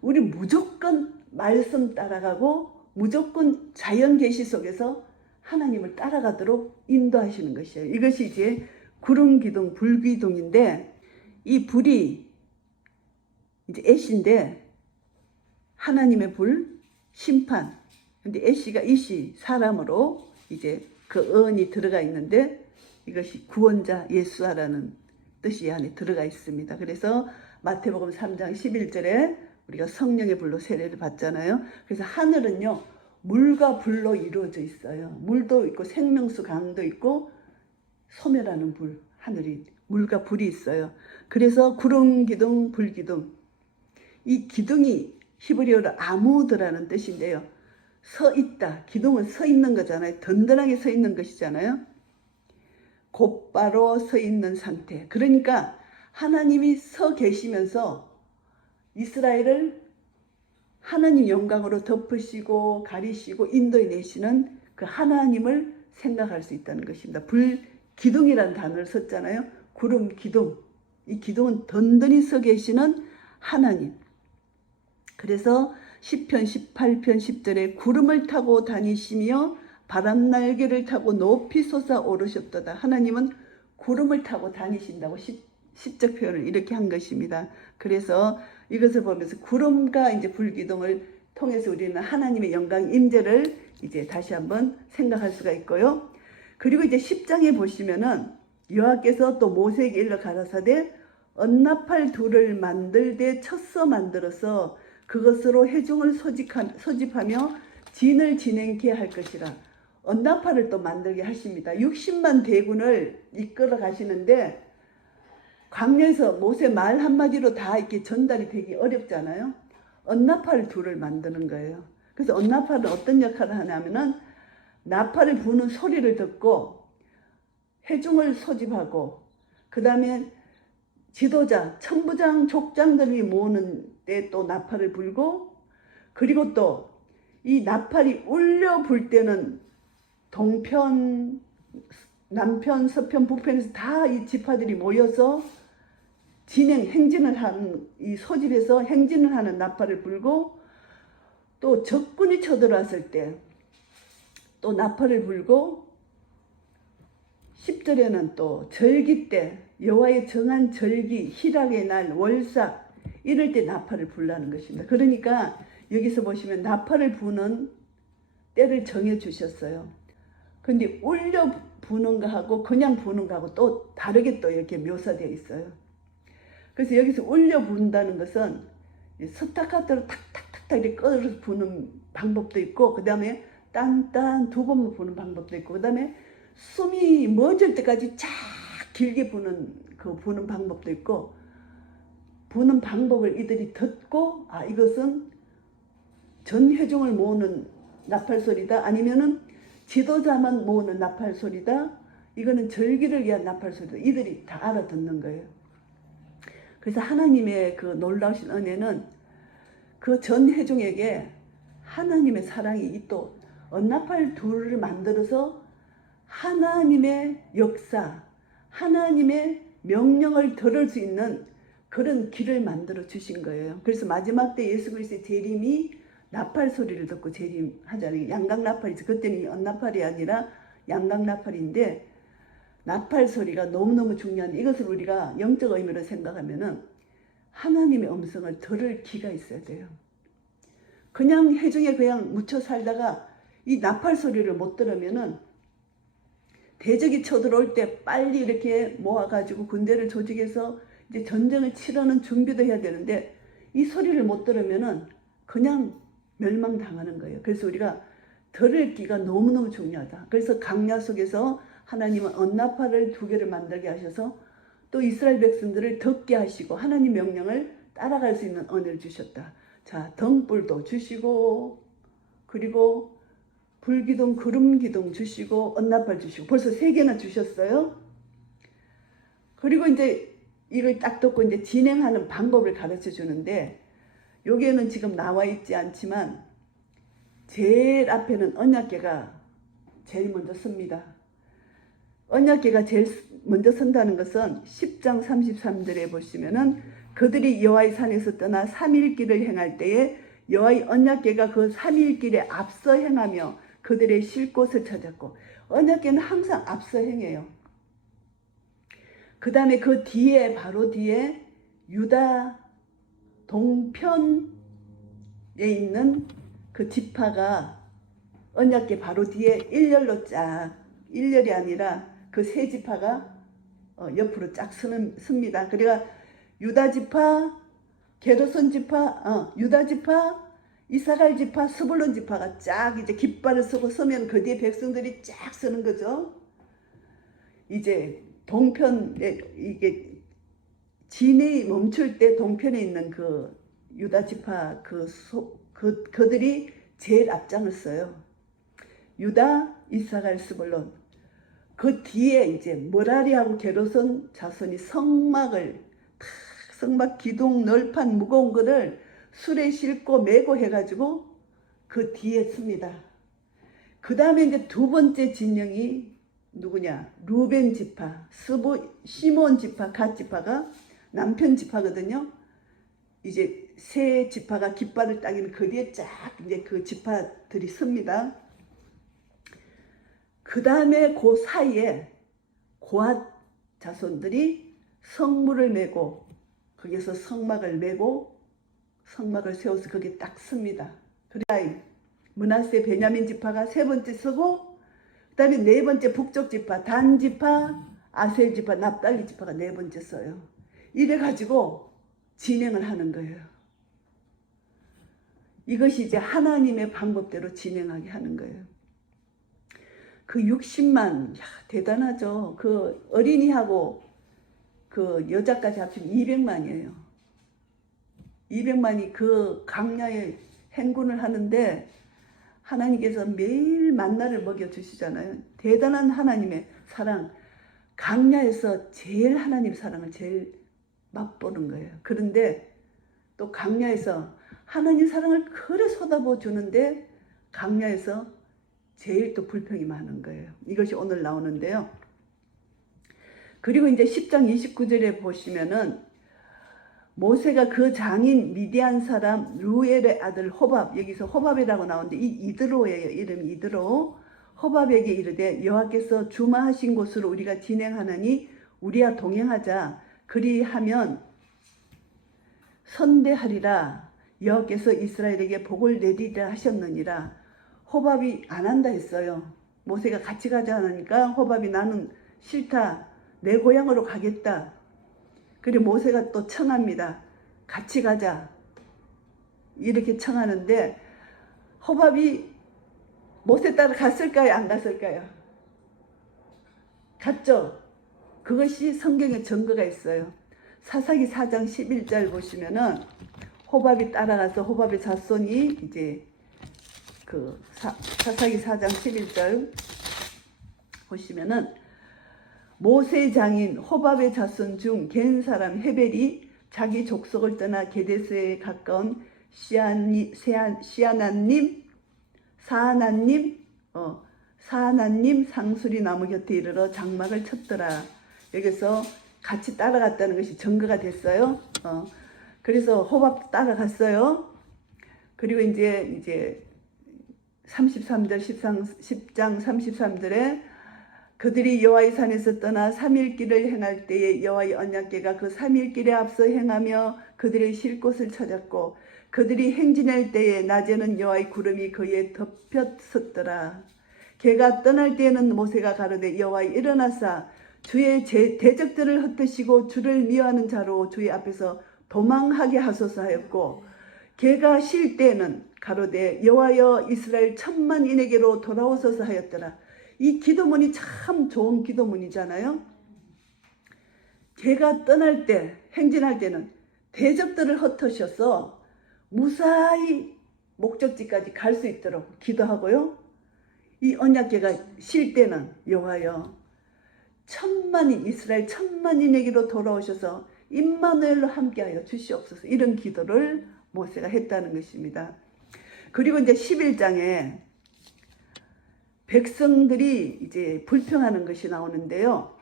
우리 무조건 말씀 따라가고 무조건 자연 계시 속에서 하나님을 따라가도록 인도하시는 것이에요. 이것이 이제 구름 기둥, 불 기둥인데, 이 불이 이제 애시인데 하나님의 불, 심판. 근데 애시가 이시 사람으로 이제 그 언이 들어가 있는데, 이것이 구원자 예수아라는 뜻이 안에 들어가 있습니다. 그래서 마태복음 3장 11절에 우리가 성령의 불로 세례를 받잖아요. 그래서 하늘은요 물과 불로 이루어져 있어요. 물도 있고 생명수 강도 있고 소멸하는 불, 하늘이 물과 불이 있어요. 그래서 구름 기둥, 불 기둥, 이 기둥이 히브리어로 아무드라는 뜻인데요. 서 있다. 기둥은 서 있는 거잖아요. 든든하게 서 있는 것이잖아요. 곧바로 서 있는 상태. 그러니까 하나님이 서 계시면서 이스라엘을 하나님 영광으로 덮으시고 가리시고 인도해 내시는 그 하나님을 생각할 수 있다는 것입니다. 불 기둥이라는 단어를 썼잖아요. 구름 기둥. 이 기둥은 든든히 서 계시는 하나님. 그래서 시편 18편 10절에 구름을 타고 다니시며 바람 날개를 타고 높이 솟아오르셨도다. 하나님은 구름을 타고 다니신다고 시적 표현을 이렇게 한 것입니다. 그래서 이것을 보면서 구름과 이제 불기둥을 통해서 우리는 하나님의 영광 임재를 이제 다시 한번 생각할 수가 있고요. 그리고 이제 10장에 보시면은 여호와께서 또 모세에게 일러 가라사대 언나팔 둘을 만들되 쳤어 만들어서 그것으로 회중을 소집하며 진을 진행케 할 것이라. 언나팔을 또 만들게 하십니다. 60만 대군을 이끌어 가시는데 광야에서 모세 말 한마디로 다 이렇게 전달이 되기 어렵잖아요. 언나팔 둘을 만드는 거예요. 그래서 언나팔은 어떤 역할을 하냐면은 나팔을 부는 소리를 듣고 회중을 소집하고 그 다음에 지도자, 천부장, 족장들이 모으는 때 또 나팔을 불고 그리고 또 이 나팔이 울려 불 때는 동편, 남편, 서편, 북편에서 다 이 지파들이 모여서 행진을 하는 이 소집에서 행진을 하는 나팔을 불고 또 적군이 쳐들어왔을 때 또 나팔을 불고 10절에는 또 절기 때 여호와의 정한 절기, 희락의 날, 월삭 이럴 때 나팔을 불라는 것입니다. 그러니까 여기서 보시면 나팔을 부는 때를 정해 주셨어요. 근데 울려 부는 거하고 그냥 부는 거하고 또 다르게 또 이렇게 묘사되어 있어요. 그래서 여기서 울려 부는다는 것은 스타카토로 탁탁탁탁 이렇게 끌어서 부는 방법도 있고 그 다음에 딴딴 두 번만 부는 방법도 있고 그 다음에 숨이 멎을 때까지 쫙 길게 부는 방법도 있고 부는 방법을 이들이 듣고 아 이것은 전 회중을 모으는 나팔 소리다 아니면은 지도자만 모으는 나팔 소리다 이거는 절기를 위한 나팔 소리다 이들이 다 알아듣는 거예요. 그래서 하나님의 그 놀라우신 은혜는 그 전 회중에게 하나님의 사랑이 또 언나팔 둘을 만들어서 하나님의 역사, 하나님의 명령을 들을 수 있는 그런 길을 만들어 주신 거예요. 그래서 마지막 때 예수 그리스도의 재림이 나팔 소리를 듣고 재림하잖아요. 양각나팔이죠. 그때는 언나팔이 아니라 양각나팔인데 나팔 소리가 너무너무 중요한 이것을 우리가 영적 의미로 생각하면은 하나님의 음성을 들을 귀가 있어야 돼요. 그냥 회중에 그냥 묻혀 살다가 이 나팔 소리를 못 들으면은 대적이 쳐들어올 때 빨리 이렇게 모아가지고 군대를 조직해서 이제 전쟁을 치르는 준비도 해야 되는데 이 소리를 못 들으면은 그냥 멸망당하는 거예요. 그래서 우리가 들을 귀가 너무너무 중요하다. 그래서 강야 속에서 하나님은 언나팔을 2개를 만들게 하셔서 또 이스라엘 백성들을 듣게 하시고 하나님 명령을 따라갈 수 있는 은혜를 주셨다. 자, 등불도 주시고 그리고 불기둥, 구름기둥 주시고 언나팔 주시고 벌써 3개나 주셨어요. 그리고 이제 이걸 딱 듣고 이제 진행하는 방법을 가르쳐 주는데 여기에는 지금 나와 있지 않지만 제일 앞에는 언약궤가 제일 먼저 섭니다. 언약궤가 제일 먼저 선다는 것은 10장 33절에 보시면은 그들이 여호와의 산에서 떠나 3일 길을 행할 때에 여호와의 언약궤가 그 3일 길에 앞서 행하며 그들의 쉴 곳을 찾았고 언약궤는 항상 앞서 행해요. 그 다음에 그 뒤에 바로 뒤에 유다 동편에 있는 그 지파가 언약궤 바로 뒤에 일렬로 쫙 일렬이 아니라 그 세 지파가 옆으로 쫙 섭니다. 그래가 유다 지파, 게르손 지파, 유다 지파, 이사갈 지파, 스불론 지파가 쫙 이제 깃발을 쓰고 서면 그 뒤에 백성들이 쫙 서는 거죠. 이제 동편에 이게 진이 멈출 때 동편에 있는 그 유다 지파 그들이 제일 앞장을 써요. 유다, 이사갈, 스불론. 그 뒤에 이제 머라리하고 게르손 자손이 성막 기둥 널판 무거운 거를 술에 싣고 메고 해가지고 그 뒤에 씁니다. 그 다음에 이제 2번째 진영이 누구냐? 루벤 지파, 시몬 지파, 갓 지파가 남편 지파거든요. 이제 세 지파가 깃발을 따기는 그 뒤에 쫙 이제 그 지파들이 섭니다. 그 다음에 그 사이에 고앗 자손들이 성물을 메고 거기서 성막을 메고 성막을 세워서 거기 딱 씁니다. 그래야 므낫세 베냐민 지파가 세 번째 서고, 그 다음에 네 번째 북쪽 지파 단 지파, 아셀 지파, 납달리 지파가 네 번째 써요. 이래 가지고 진행을 하는 거예요. 이것이 이제 하나님의 방법대로 진행하게 하는 거예요. 그 60만, 대단하죠. 그 어린이하고 그 여자까지 합치면 200만이에요. 200만이 그 강야에 행군을 하는데 하나님께서 매일 만나를 먹여주시잖아요. 대단한 하나님의 사랑. 강야에서 제일 하나님 사랑을 제일 맛보는 거예요. 그런데 또 강야에서 하나님 사랑을 그래 쏟아부어 주는데 강야에서 제일 또 불평이 많은 거예요. 이것이 오늘 나오는데요. 그리고 이제 10장 29절에 보시면은 모세가 그 장인 미디안 사람 루엘의 아들 호밥, 여기서 호밥이라고 나오는데 이 이드로예요. 이름이 이드로. 호밥에게 이르되 여호와께서 주마하신 곳으로 우리가 진행하느니 우리와 동행하자. 그리하면 선대하리라. 여호와께서 이스라엘에게 복을 내리리라 하셨느니라. 호밥이 안 한다 했어요. 모세가 같이 가자 하니까 호밥이 나는 싫다. 내 고향으로 가겠다. 그리고 모세가 또 청합니다. 같이 가자. 이렇게 청하는데 호밥이 모세 따라 갔을까요? 안 갔을까요? 갔죠. 그것이 성경에 증거가 있어요. 사사기 4장 11절 보시면은 호밥이 따라가서 호밥의 자손이 이제 그 사사기 4장 11절 보시면은 모세의 장인 호밥의 자손 중 겐 사람 헤벨이 자기 족속을 떠나 게데스에 가까운 사하나님 상수리 나무 곁에 이르러 장막을 쳤더라. 여기서 같이 따라갔다는 것이 증거가 됐어요. 그래서 호밥 따라갔어요. 그리고 이제 33절 10장 33절에 그들이 여호와의 산에서 떠나 3일 길을 행할 때에 여호와의 언약궤가 그 3일 길에 앞서 행하며 그들의 쉴 곳을 찾았고 그들이 행진할 때에 낮에는 여호와의 구름이 그에 덮였었더라. 걔가 떠날 때에는 모세가 가로되 여호와 일어나사 주의 대적들을 흩으시고 주를 미워하는 자로 주의 앞에서 도망하게 하소서 하였고 걔가 쉴 때에는 가로되 여호와여 이스라엘 10,000,000인에게로 돌아오소서 하였더라. 이 기도문이 참 좋은 기도문이잖아요. 걔가 떠날 때 행진할 때는 대적들을 흩으셔서 무사히 목적지까지 갈 수 있도록 기도하고요. 이 언약궤가 쉴 때는 여호와여 10,000,000인 이스라엘 10,000,000인에게로 돌아오셔서 임마누엘로 함께하여 주시옵소서. 이런 기도를 모세가 했다는 것입니다. 그리고 이제 11장에 백성들이 이제 불평하는 것이 나오는데요.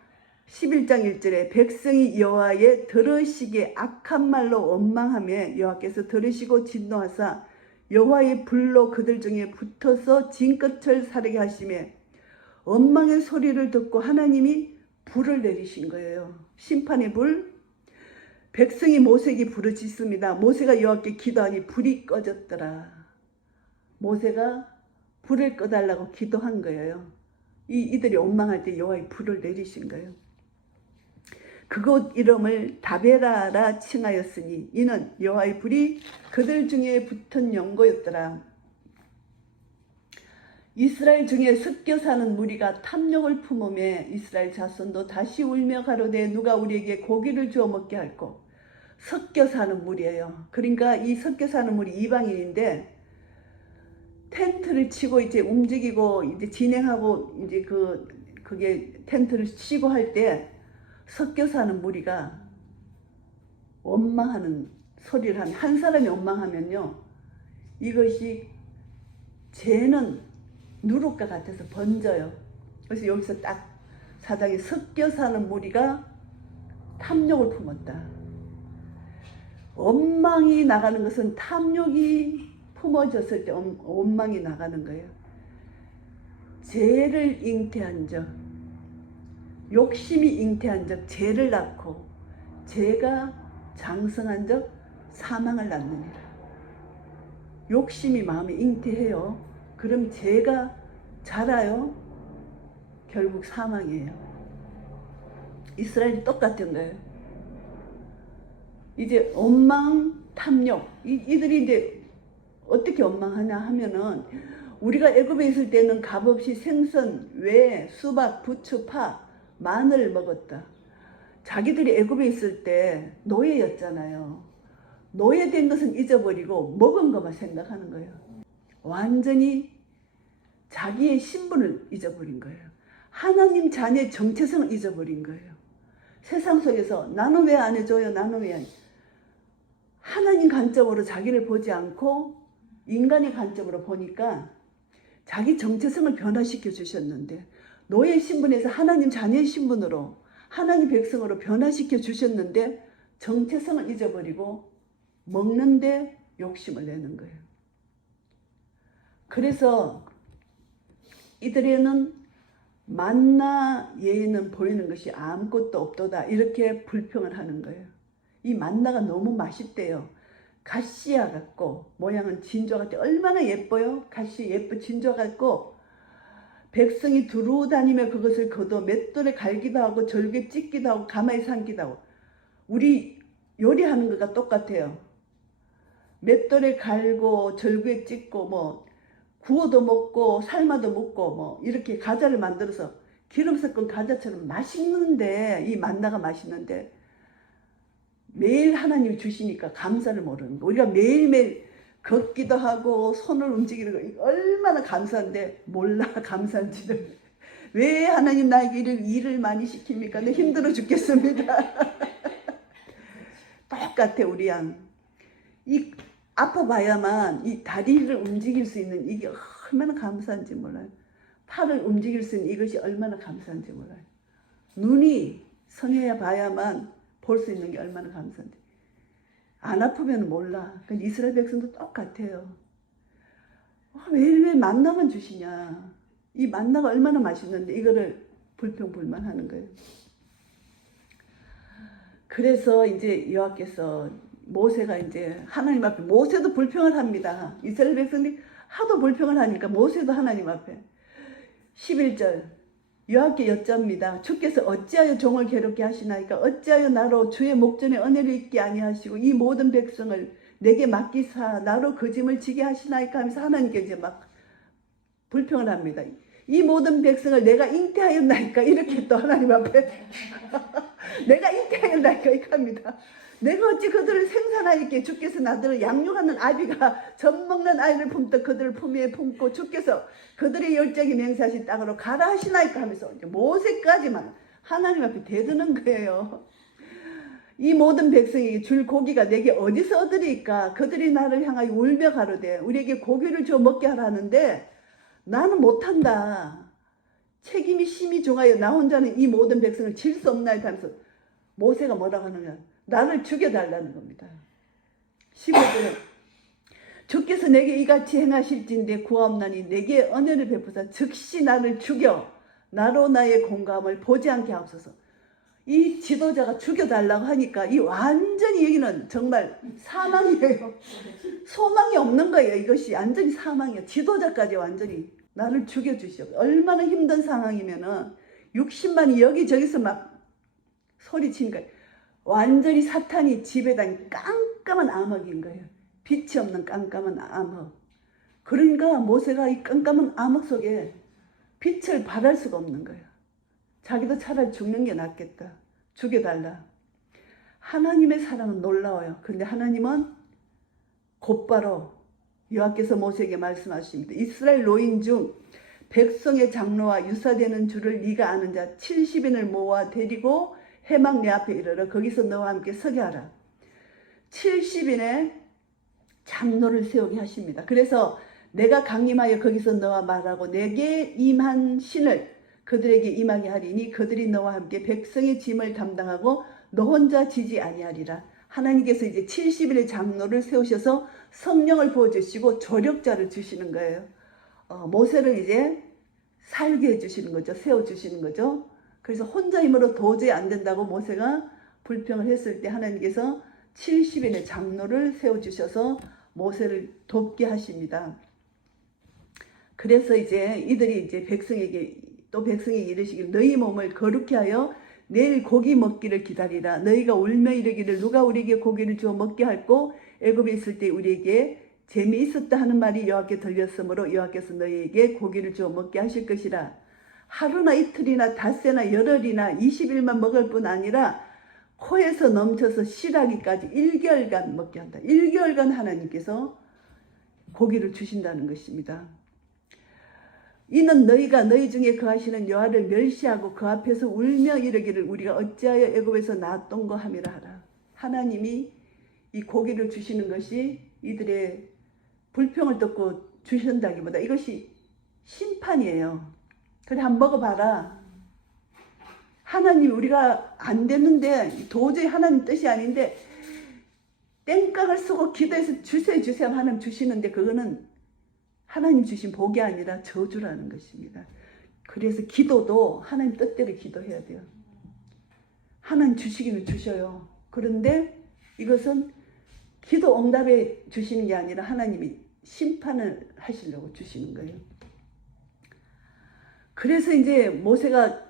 11장 1절에 백성이 여호와의 들으시기에 악한 말로 원망하며 여호와께서 들으시고 진노하사 여호와의 불로 그들 중에 붙어서 진끝을 사르게 하시며 원망의 소리를 듣고 하나님이 불을 내리신 거예요. 심판의 불. 백성이 모세에게 부르짖습니다. 모세가 여호와께 기도하니 불이 꺼졌더라. 모세가 불을 꺼달라고 기도한 거예요. 이들이 원망할 때 여호와의 불을 내리신 거예요. 그곳 이름을 다베라라 칭하였으니 이는 여호와의 불이 그들 중에 붙은 연고였더라. 이스라엘 중에 섞여 사는 무리가 탐욕을 품으며 이스라엘 자손도 다시 울며 가로되 누가 우리에게 고기를 주어 먹게 할꼬. 섞여 사는 무리예요. 그러니까 이 섞여 사는 무리 이방인인데 텐트를 치고 이제 움직이고 이제 진행하고 이제 그게 텐트를 치고 할 때 섞여 사는 무리가 원망하는 소리를 하면 한 사람이 원망하면요 이것이 죄는 누룩과 같아서 번져요. 그래서 여기서 딱 사장이 섞여 사는 무리가 탐욕을 품었다. 원망이 나가는 것은 탐욕이 품어졌을 때 원망이 나가는 거예요. 죄를 잉태한 적, 욕심이 잉태한 적 죄를 낳고 죄가 장성한 적 사망을 낳느니라. 욕심이 마음에 잉태해요. 그럼 죄가 자라요. 결국 사망이에요. 이스라엘이 똑같은 거예요. 이제 원망, 탐욕, 이들이 이제 어떻게 원망하냐 하면은, 우리가 애굽에 있을 때는 값없이 생선, 왜, 수박, 부추, 파, 마늘 먹었다. 자기들이 애굽에 있을 때 노예였잖아요. 노예된 것은 잊어버리고 먹은 것만 생각하는 거예요. 완전히 자기의 신분을 잊어버린 거예요. 하나님 자녀의 정체성을 잊어버린 거예요. 세상 속에서 나는 왜 안 해줘요? 나는 왜 안 해줘요? 하나님 관점으로 자기를 보지 않고 인간의 관점으로 보니까 자기 정체성을 변화시켜 주셨는데, 노예 신분에서 하나님 자녀의 신분으로, 하나님 백성으로 변화시켜 주셨는데 정체성을 잊어버리고 먹는데 욕심을 내는 거예요. 그래서 이들에는 만나 예에는 보이는 것이 아무것도 없도다, 이렇게 불평을 하는 거예요. 이 만나가 너무 맛있대요. 가시야 같고 모양은 진저 같대. 얼마나 예뻐요. 가시 예쁘 진저 같고, 백성이 두루 다니며 그것을 거둬 맷돌에 갈기도 하고 절개 찢기도 하고 가마에 삼기도 하고. 우리 요리하는 것과 똑같아요. 맷돌에 갈고 절구에 찢고 뭐 구워도 먹고 삶아도 먹고 뭐 이렇게 과자를 만들어서 기름 섞은 과자처럼 맛있는데, 이 만나가 맛있는데 매일 하나님이 주시니까 감사를 모르는 거. 우리가 매일매일 걷기도 하고 손을 움직이는 거 얼마나 감사한데 몰라 감사한지를. 왜 하나님 나에게 일을 많이 시킵니까? 내 힘들어 죽겠습니다. 똑같아. 우리 양 이 아파봐야만 이 다리를 움직일 수 있는 이게 얼마나 감사한지 몰라요. 팔을 움직일 수 있는 이것이 얼마나 감사한지 몰라요. 눈이 선해야 봐야만 볼 수 있는 게 얼마나 감사한지. 안 아프면 몰라. 근데 이스라엘 백성도 똑같아요. 왜 만나만 주시냐. 이 만나가 얼마나 맛있는데 이거를 불평불만하는 거예요. 그래서 이제 여호와께서, 모세가 이제 하나님 앞에, 모세도 불평을 합니다. 이스라엘 백성들이 하도 불평을 하니까 모세도 하나님 앞에 11절 여호와께 여쭙니다. 주께서 어찌하여 종을 괴롭게 하시나이까? 어찌하여 나로 주의 목전에 은혜를 잊게 아니하시고 이 모든 백성을 내게 맡기사 나로 그 짐을 지게 하시나이까? 하면서 하나님께 이제 막 불평을 합니다. 이 모든 백성을 내가 잉태하였나이까? 이렇게 또 하나님 앞에 내가 잉태하였나이까? 이렇게 합니다. 내가 어찌 그들을 생산하였기에? 주께서 나들을 양육하는 아비가 젖 먹는 아이를 품듯 그들을 품에 품고 주께서 그들의 열정이 맹세하신 땅으로 가라 하시나이까? 하면서 모세까지만 하나님 앞에 대드는 거예요. 이 모든 백성에게 줄 고기가 내게 어디서 얻으리까? 그들이 나를 향하여 울며 가로되 우리에게 고기를 줘 먹게 하라 하는데 나는 못한다. 책임이 심히 중하여 나 혼자는 이 모든 백성을 질 수 없나이다 하면서 모세가 뭐라고 하느냐, 나를 죽여달라는 겁니다. 15절에 주께서 내게 이같이 행하실진대 구하옵나니 내게 은혜를 베푸사 즉시 나를 죽여 나로 나의 공감을 보지 않게 하옵소서. 이 지도자가 죽여달라고 하니까 이 완전히 여기는 정말 사망이에요. 소망이 없는 거예요. 이것이 완전히 사망이에요. 지도자까지 완전히 나를 죽여주시오. 얼마나 힘든 상황이면은 60만이 여기저기서 막 소리치니까 완전히 사탄이 지배당 깜깜한 암흑인 거예요. 빛이 없는 깜깜한 암흑. 그러니까 모세가 이 깜깜한 암흑 속에 빛을 발할 수가 없는 거예요. 자기도 차라리 죽는 게 낫겠다. 죽여달라. 하나님의 사랑은 놀라워요. 그런데 하나님은 곧바로 여호와께서 모세에게 말씀하십니다. 이스라엘 노인 중 백성의 장로와 유사되는 줄을 네가 아는 자 70인을 모아 데리고 해막 내 앞에 이르러 거기서 너와 함께 서게 하라. 70인의 장로를 세우게 하십니다. 그래서 내가 강림하여 거기서 너와 말하고 내게 임한 신을 그들에게 임하게 하리니 그들이 너와 함께 백성의 짐을 담당하고 너 혼자 지지 아니하리라. 하나님께서 이제 70인의 장로를 세우셔서 성령을 부어주시고 조력자를 주시는 거예요. 모세를 이제 살게 해주시는 거죠. 세워주시는 거죠. 그래서 혼자 힘으로 도저히 안 된다고 모세가 불평을 했을 때 하나님께서 70인의 장로를 세워주셔서 모세를 돕게 하십니다. 그래서 이제 이들이 이제 백성에게 또 백성에게 이르시길 너희 몸을 거룩히 하여 내일 고기 먹기를 기다리라. 너희가 울며 이르기를 누가 우리에게 고기를 주어 먹게 할꼬 애굽에 있을 때 우리에게 재미있었다 하는 말이 여호와께 들렸으므로 여호와께서 너희에게 고기를 주어 먹게 하실 것이라. 하루나 이틀이나 닷새나 열흘이나 20일만 먹을 뿐 아니라 코에서 넘쳐서 실하기까지 1개월간 먹게 한다. 1개월간 하나님께서 고기를 주신다는 것입니다. 이는 너희가 너희 중에 거하시는 여호와를 멸시하고 그 앞에서 울며 이르기를 우리가 어찌하여 애굽에서 나왔던고 함이라 하라. 하나님이 이 고기를 주시는 것이 이들의 불평을 듣고 주신다기보다 이것이 심판이에요. 그래 한번 먹어봐라. 하나님 우리가 안 되는데 도저히 하나님 뜻이 아닌데 땡깡을 쓰고 기도해서 주세요 주세요 하나님 주시는데 그거는 하나님 주신 복이 아니라 저주라는 것입니다. 그래서 기도도 하나님 뜻대로 기도해야 돼요. 하나님 주시기는 주셔요. 그런데 이것은 기도 응답에 주시는 게 아니라 하나님이 심판을 하시려고 주시는 거예요. 그래서 이제 모세가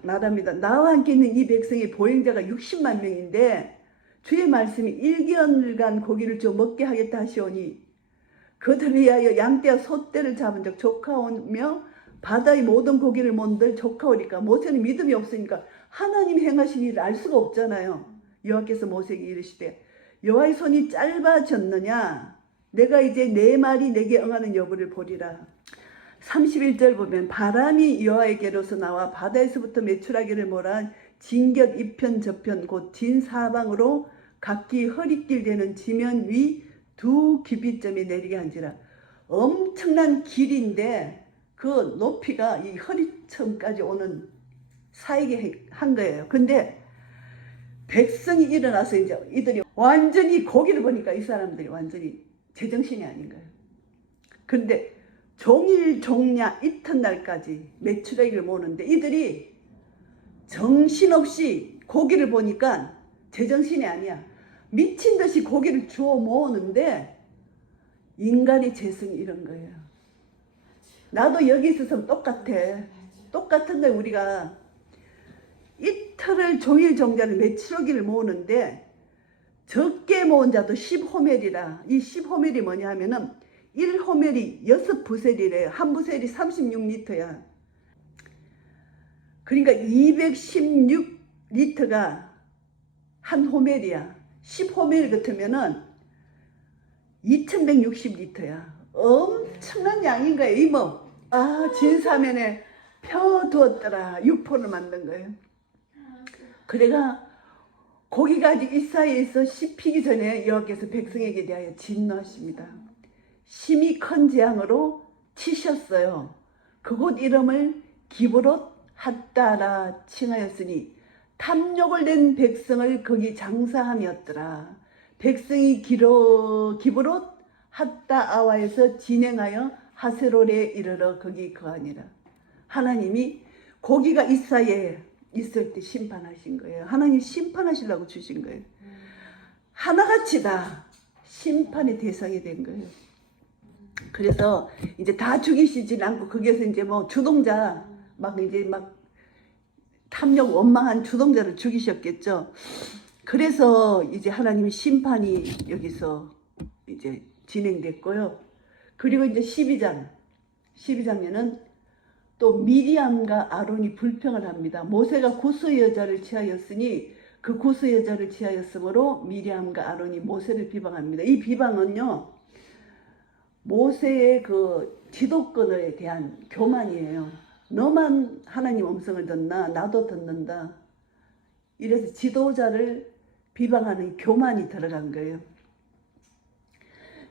말합니다. 나와 함께 있는 이 백성의 보행자가 60만 명인데 주의 말씀이 1개월간 고기를 줘 먹게 하겠다 하시오니 그들을 위하여 양떼와 소떼를 잡은 적 조카오며 바다의 모든 고기를 먹는들 조카오니까 모세는 믿음이 없으니까 하나님이 행하신 일을 알 수가 없잖아요. 여호와께서 모세에게 이르시되 여호와의 손이 짧아졌느냐 내가 이제 내 말이 내게 응하는 여부를 보리라. 31절 보면 바람이 여호와에게로서 나와 바다에서부터 메추라기를 몰아 진곁 이편 저편 곧 진사방으로 각기 허리길 되는 지면 위 두 기비점이 내리게 한지라. 엄청난 길인데 그 높이가 이 허리쯤까지 오는 사이게 한 거예요. 근데 백성이 일어나서 이제 이들이 완전히 고기를 보니까 이 사람들이 완전히 제정신이 아닌 거예요. 그런데 종일 종야 이튿날까지 메추라기를 모으는데 이들이 정신없이 고기를 보니까 제정신이 아니야. 미친 듯이 고기를 주워 모으는데 인간의 재성이 이런 거예요. 나도 여기 있어서 똑같아. 똑같은데 우리가 이틀을 종일 종자를 메추라기를 모으는데 적게 모은 자도 10호멜이라. 이 10호멜이 뭐냐 하면은 1호멜이 6부셀이래요. 한 부셀이 36리터야. 그러니까 216리터가 한 호멜이야. 10호멜 같으면은 2160리터야. 엄청난 양인 거예요. 이모. 진사면에 펴 두었더라. 육포를 만든 거예요. 그래가 고기가 아직 이 사이에 있어 씹히기 전에 여호와께서 백성에게 대하여 진노하십니다. 심히 큰 재앙으로 치셨어요. 그곳 이름을 기브롯 핫다라 칭하였으니 탐욕을 낸 백성을 거기 장사함이었더라. 백성이 기브롯 핫다아와에서 진행하여 하세롤에 이르러 거기 거하니라. 하나님이 고기가 이 사이에 있을 때 심판하신 거예요. 하나님 심판하시려고 주신 거예요. 하나같이 다 심판의 대상이 된 거예요. 그래서 이제 다 죽이시진 않고 거기에서 이제 뭐 주동자 막 탐욕 원망한 주동자를 죽이셨겠죠. 그래서 이제 하나님의 심판이 여기서 이제 진행됐고요. 그리고 이제 12장에는 또 미리암과 아론이 불평을 합니다. 모세가 구스 여자를 취하였으니 그 구스 여자를 취하였으므로 미리암과 아론이 모세를 비방합니다. 이 비방은요, 모세의 그 지도권에 대한 교만이에요. 너만 하나님 음성을 듣나? 나도 듣는다. 이래서 지도자를 비방하는 교만이 들어간 거예요.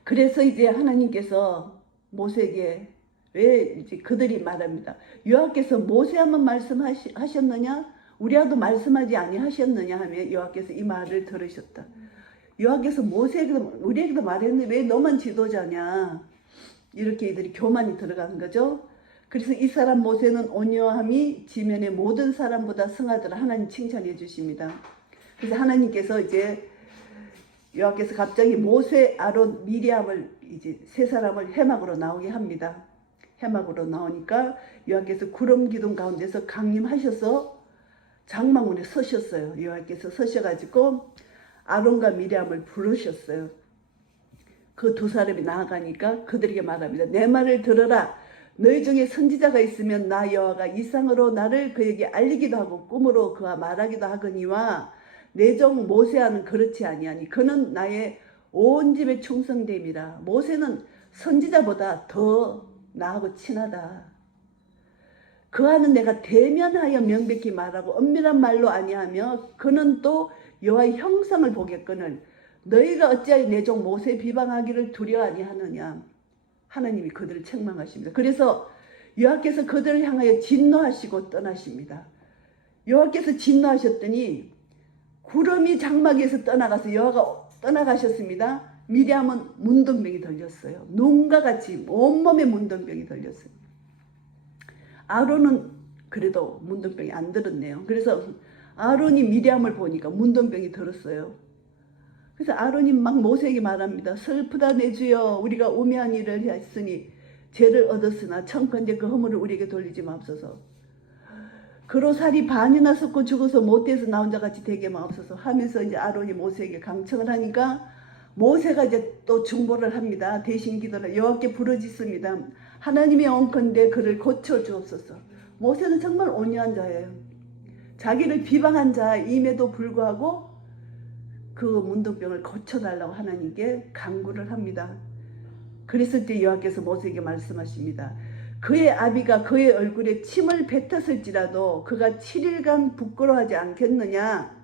그래서 이제 하나님께서 모세에게 왜 이제 그들이 말합니다. 여호와께서 모세야만 말씀하셨느냐? 우리와도 말씀하지 아니하셨느냐 하며 여호와께서 이 말을 들으셨다. 여호와께서 모세에게도 우리에게도 말했는데 왜 너만 지도자냐? 이렇게 이들이 교만이 들어간 거죠. 그래서 이 사람 모세는 온유함이 지면의 모든 사람보다 승하더라. 하나님 칭찬해 주십니다. 그래서 하나님께서 이제 여호와께서 갑자기 모세, 아론, 미리암을 이제 세 사람을 회막으로 나오게 합니다. 회막으로 나오니까 여호와께서 구름 기둥 가운데서 강림하셔서 장막문에 서셨어요. 여호와께서 서셔가지고 아론과 미리암을 부르셨어요. 그 두 사람이 나아가니까 그들에게 말합니다. 내 말을 들어라. 너희 중에 선지자가 있으면 나 여호와가 이상으로 나를 그에게 알리기도 하고 꿈으로 그와 말하기도 하거니와 내 종 모세와는 그렇지 아니하니 그는 나의 온 집에 충성됨이라. 모세는 선지자보다 더 나하고 친하다. 그와는 내가 대면하여 명백히 말하고 엄밀한 말로 아니하며 그는 또 여호와의 형상을 보겠거늘 너희가 어찌하여 내 종 모세 비방하기를 두려워 아니하느냐. 하나님이 그들을 책망하십니다. 그래서 여호와께서 그들을 향하여 진노하시고 떠나십니다. 여호와께서 진노하셨더니 구름이 장막에서 떠나가서 여호와가 떠나가셨습니다. 미리암은 문둥병이 걸렸어요. 눈과 같이 온몸에 문둥병이 걸렸어요. 아론은 그래도 문둥병이 안 들었네요. 그래서 아론이 미리암을 보니까 문둥병이 들었어요. 그래서 아론이 막 모세에게 말합니다. 슬프다 내 주여, 우리가 우매한 일을 했으니 죄를 얻었으나 청컨대 그 허물을 우리에게 돌리지 마옵소서. 그로 살이 반이나 썩고 죽어서 못돼서 나 혼자 같이 되게 마옵소서 하면서 이제 아론이 모세에게 강청을 하니까 모세가 이제 또 중보를 합니다. 대신 기도를 여호와께 부르짖습니다. 하나님의 온컨대 그를 고쳐 주옵소서. 모세는 정말 온유한 자예요. 자기를 비방한 자임에도 불구하고 그 문둥병을 고쳐달라고 하나님께 간구를 합니다. 그랬을 때 여호와께서 모세에게 말씀하십니다. 그의 아비가 그의 얼굴에 침을 뱉었을지라도 그가 7일간 부끄러워하지 않겠느냐.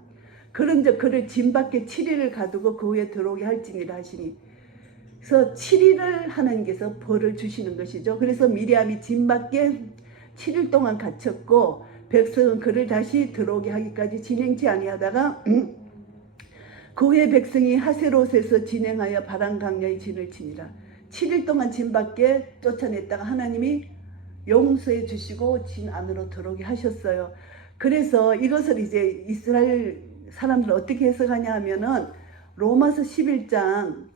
그런즉 그를 진 밖에 7일을 가두고 그 후에 들어오게 할지니라 하시니. 그래서 7일을 하나님께서 벌을 주시는 것이죠. 그래서 미리암이 진 밖에 7일 동안 갇혔고 백성은 그를 다시 들어오게 하기까지 진행치 아니하다가 그 후에 백성이 하세롯에서 진행하여 바람 강야의 진을 치니라. 7일 동안 진 밖에 쫓아냈다가 하나님이 용서해 주시고 진 안으로 들어오게 하셨어요. 그래서 이것을 이제 이스라엘 사람들 어떻게 해석하냐 하면은 로마서 11장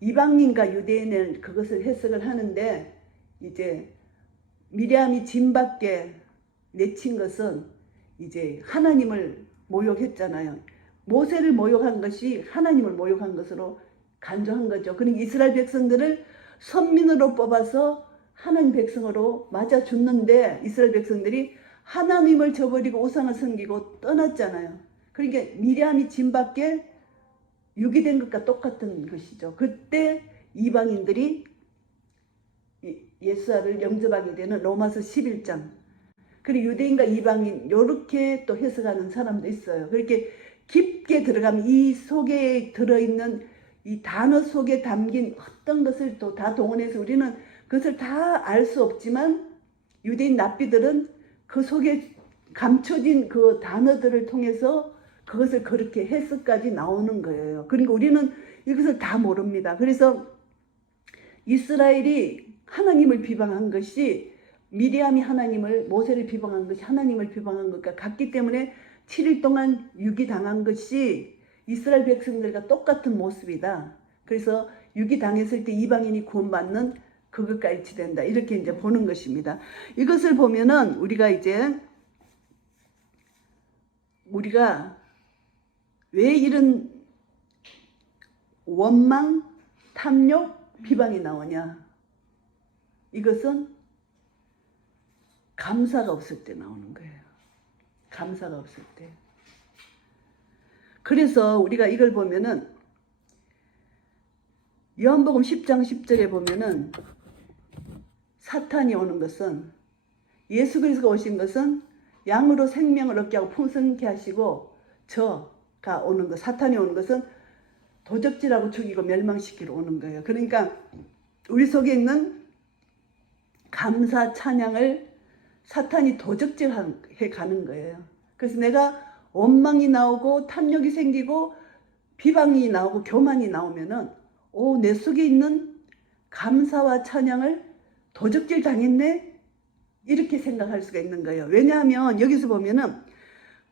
이방인과 유대인은 그것을 해석을 하는데 이제 미리암이 진 밖에 내친 것은 이제 하나님을 모욕했잖아요. 모세를 모욕한 것이 하나님을 모욕한 것으로 간주한 거죠. 그러니까 이스라엘 백성들을 선민으로 뽑아서 하나님 백성으로 맞아 줬는데 이스라엘 백성들이 하나님을 저버리고 우상을 섬기고 떠났잖아요. 그러니까 미리암이 진 밖에 유기된 것과 똑같은 것이죠. 그때 이방인들이 예수를 영접하게 되는 로마서 11장. 그리고 유대인과 이방인 이렇게 또 해석하는 사람도 있어요. 그렇게 깊게 들어가면 이 속에 들어있는 이 단어 속에 담긴 어떤 것을 또 다 동원해서 우리는 그것을 다 알 수 없지만 유대인 납비들은 그 속에 감춰진 그 단어들을 통해서 그것을 그렇게 해석까지 나오는 거예요. 그러니까 우리는 이것을 다 모릅니다. 그래서 이스라엘이 하나님을 비방한 것이 미리암이 모세를 비방한 것이 하나님을 비방한 것과 같기 때문에 7일 동안 유기당한 것이 이스라엘 백성들과 똑같은 모습이다. 그래서 유기당했을 때 이방인이 구원받는 그것과 일치된다. 이렇게 이제 보는 것입니다. 이것을 보면은 우리가 왜 이런 원망, 탐욕, 비방이 나오냐? 이것은 감사가 없을 때 나오는 거예요. 감사가 없을 때. 그래서 우리가 이걸 보면은 요한복음 10장 10절에 보면은 사탄이 오는 것은 예수 그리스도가 오신 것은 양으로 생명을 얻게 하고 풍성케 하시고 저가 오는 것, 사탄이 오는 것은 도적질하고 죽이고 멸망시키러 오는 거예요. 그러니까 우리 속에 있는 감사 찬양을 사탄이 도적질해 가는 거예요. 그래서 내가 원망이 나오고 탐욕이 생기고 비방이 나오고 교만이 나오면은 내 속에 있는 감사와 찬양을 도적질 당했네? 이렇게 생각할 수가 있는 거예요. 왜냐하면 여기서 보면은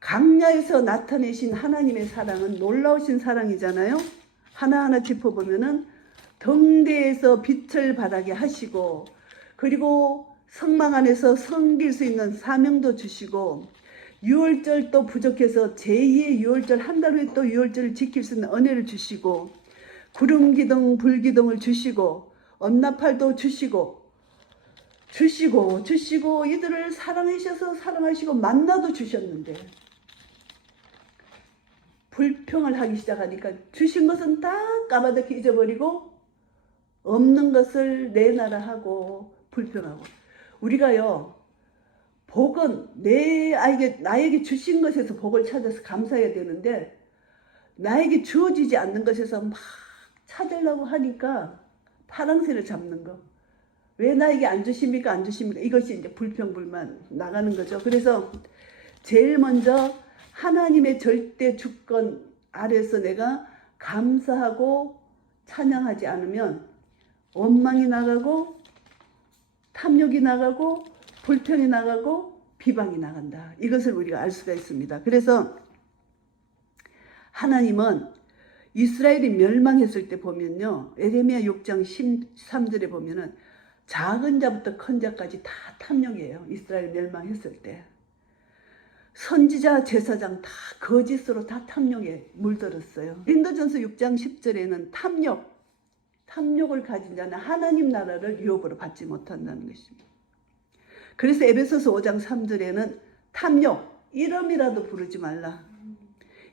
강야에서 나타내신 하나님의 사랑은 놀라우신 사랑이잖아요. 하나하나 짚어보면은 등대에서 빛을 발하게 하시고, 그리고 성막 안에서 섬길 수 있는 사명도 주시고, 유월절도 부족해서 제2의 유월절, 한 달 후에 또 유월절을 지킬 수 있는 은혜를 주시고, 구름기둥 불기둥을 주시고, 언나팔도 주시고 이들을 사랑하셔서 사랑하시고 만나도 주셨는데, 불평을 하기 시작하니까 주신 것은 다 까마득히 잊어버리고 없는 것을 내놔라 하고 불평하고. 우리가요, 복은 나에게 주신 것에서 복을 찾아서 감사해야 되는데, 나에게 주어지지 않는 것에서 막 찾으려고 하니까 파랑새를 잡는 거. 왜 나에게 안 주십니까? 안 주십니까? 이것이 이제 불평불만 나가는 거죠. 그래서 제일 먼저 하나님의 절대 주권 아래서 내가 감사하고 찬양하지 않으면 원망이 나가고 탐욕이 나가고 불평이 나가고 비방이 나간다. 이것을 우리가 알 수가 있습니다. 그래서 하나님은 이스라엘이 멸망했을 때 보면요, 에레미야 6장 13절에 보면은 작은 자부터 큰 자까지 다 탐욕이에요. 이스라엘 멸망했을 때 선지자 제사장 다 거짓으로 다 탐욕에 물들었어요. 고린도전서 6장 10절에는 탐욕을 가진 자는 하나님 나라를 유업으로 받지 못한다는 것입니다. 그래서 에베소서 5장 3절에는 탐욕 이름이라도 부르지 말라.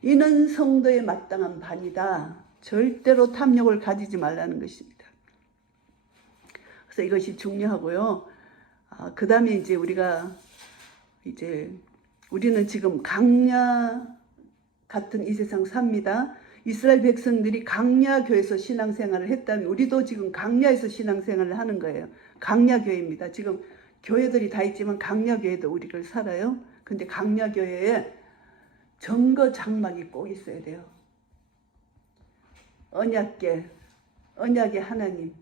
이는 성도의 마땅한 반이다. 절대로 탐욕을 가지지 말라는 것입니다. 그래서 이것이 중요하고요. 그 다음에 이제 우리는 지금 강야 같은 이 세상 삽니다. 이스라엘 백성들이 강야교에서 신앙생활을 했다면 우리도 지금 강야에서 신앙생활을 하는 거예요. 강야교회입니다. 지금 교회들이 다 있지만 강야교회도 우리를 살아요. 근데 강야교회에 정거 장막이 꼭 있어야 돼요. 언약의 하나님,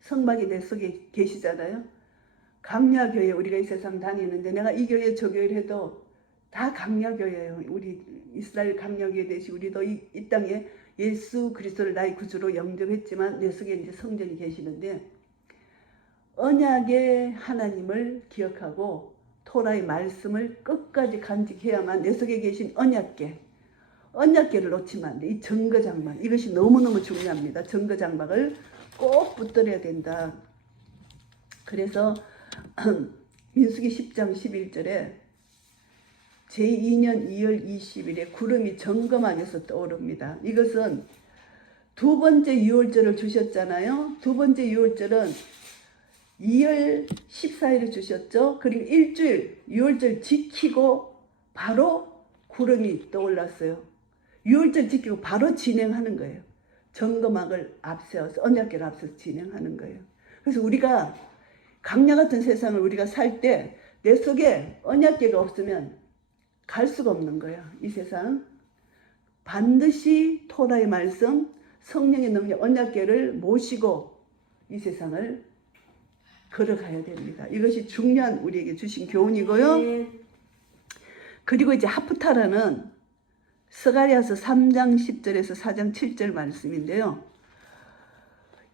성막이 내 속에 계시잖아요. 강야교회 우리가 이 세상 다니는데 내가 이 교회 저 교회를 해도 다 강야교회예요. 우리 이스라엘 강야교회 대신 우리도 이 땅에 예수 그리스도를 나의 구주로 영접했지만 내 속에 이제 성전이 계시는데, 언약의 하나님을 기억하고 토라의 말씀을 끝까지 간직해야만 내 속에 계신 언약궤를 놓치면 안 돼. 이 정거장막, 이것이 너무너무 중요합니다. 정거장막을 꼭 붙들어야 된다. 그래서 민수기 10장 11절에 제2년 2월 20일에 구름이 정거막에서 떠오릅니다. 이것은 두 번째 유월절을 주셨잖아요. 두 번째 유월절은 2월 14일에 주셨죠. 그리고 일주일 유월절 지키고 바로 구름이 떠올랐어요. 유월절 지키고 바로 진행하는 거예요. 정거막을 앞세워서 언약궤를 앞세워서 진행하는 거예요. 그래서 우리가 강야 같은 세상을 우리가 살 때 내 속에 언약궤가 없으면 갈 수가 없는 거야. 이 세상 반드시 토라의 말씀, 성령의 능력, 언약궤를 모시고 이 세상을 걸어가야 됩니다. 이것이 중요한 우리에게 주신 교훈이고요. 그리고 이제 하프타라는 스가랴서 3장 10절에서 4장 7절 말씀인데요.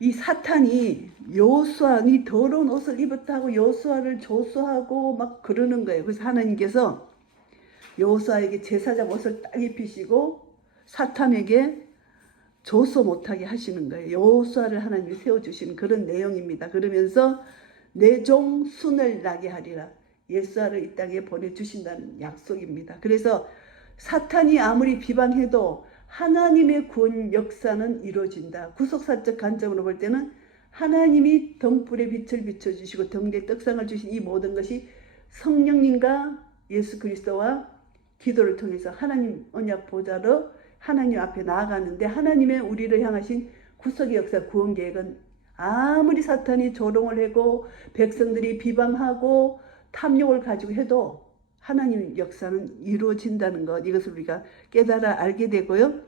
이 사탄이 여호수아니 더러운 옷을 입었다 하고 여호수아를 조소하고 막 그러는 거예요. 그래서 하나님께서 여호수아에게 제사장 옷을 딱 입히시고 사탄에게 조소 못하게 하시는 거예요. 여호수아를 하나님이 세워주시는 그런 내용입니다. 그러면서 내 종 순을 나게 하리라. 예수아를 이 땅에 보내주신다는 약속입니다. 그래서 사탄이 아무리 비방해도 하나님의 구원 역사는 이루어진다. 구속사적 관점으로 볼 때는 하나님이 등불에 빛을 비춰주시고 등대에 떡상을 주신 이 모든 것이 성령님과 예수 그리스도와 기도를 통해서 하나님 언약 보좌로 하나님 앞에 나아가는데, 하나님의 우리를 향하신 구속의 역사 구원 계획은 아무리 사탄이 조롱을 하고 백성들이 비방하고 탐욕을 가지고 해도 하나님 역사는 이루어진다는 것, 이것을 우리가 깨달아 알게 되고요.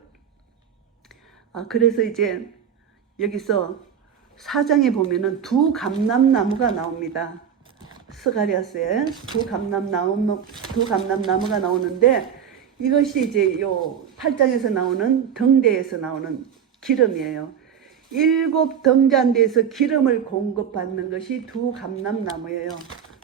그래서 이제 여기서 4장에 보면은 두 감람나무가 나옵니다. 스가랴스에 두 감람나무가 나오는데 이것이 이제 요 8장에서 나오는 등대에서 나오는 기름이에요. 7 등잔대에서 기름을 공급받는 것이 두 감람나무예요.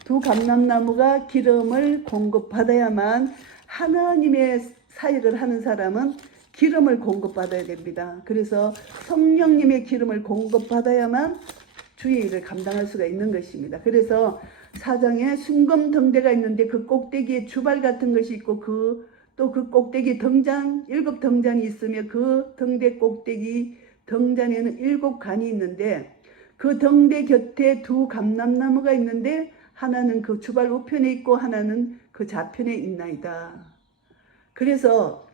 두 감람나무가 기름을 공급받아야만 하나님의 사역을 하는 사람은 기름을 공급받아야 됩니다. 그래서 성령님의 기름을 공급받아야만 주의 일을 감당할 수가 있는 것입니다. 그래서 4장에 순금 등대가 있는데 그 꼭대기에 주발 같은 것이 있고 또 그 꼭대기 등잔 7 등잔이 있으며 그 등대 꼭대기 등잔에는 7 간이 있는데 그 등대 곁에 두 감람나무가 있는데 하나는 그 주발 우편에 있고 하나는 그 좌편에 있나이다. 그래서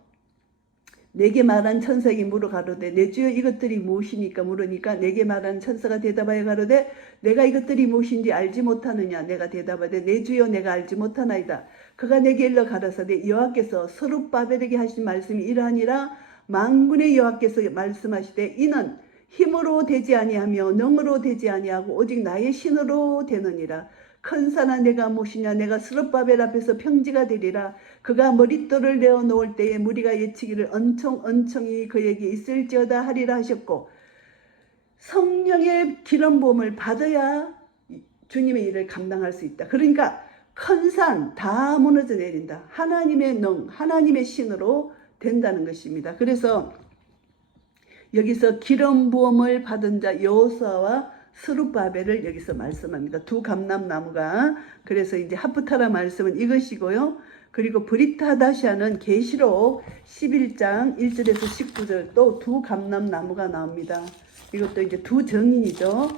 내게 말한 천사에게 물어 가로되 내 주여 이것들이 무엇이니까 물으니까 내게 말한 천사가 대답하여 가로되 내가 이것들이 무엇인지 알지 못하느냐. 내가 대답하되 내 주여 내가 알지 못하나이다. 그가 내게 일러 가라사대 여호와께서 스룹바벨에게 하신 말씀이 이러하니라. 만군의 여호와께서 말씀하시되 이는 힘으로 되지 아니하며 능으로 되지 아니하고 오직 나의 신으로 되느니라. 큰 산아 내가 무엇이냐. 내가 스룹바벨 앞에서 평지가 되리라. 그가 머릿돌을 내어 놓을 때에 무리가 예치기를 언청이 그에게 있을지어다 하리라 하셨고, 성령의 기름 부음을 받아야 주님의 일을 감당할 수 있다. 그러니까 큰 산 다 무너져 내린다. 하나님의 능, 하나님의 신으로 된다는 것입니다. 그래서 여기서 기름 부음을 받은 자 여호수아와 스룹바벨을 여기서 말씀합니다. 두 감람나무가. 그래서 이제 하프타라 말씀은 이것이고요. 그리고 브리타다샤는 계시록 11장 1절에서 19절 또 두 감람나무가 나옵니다. 이것도 이제 두 정인이죠.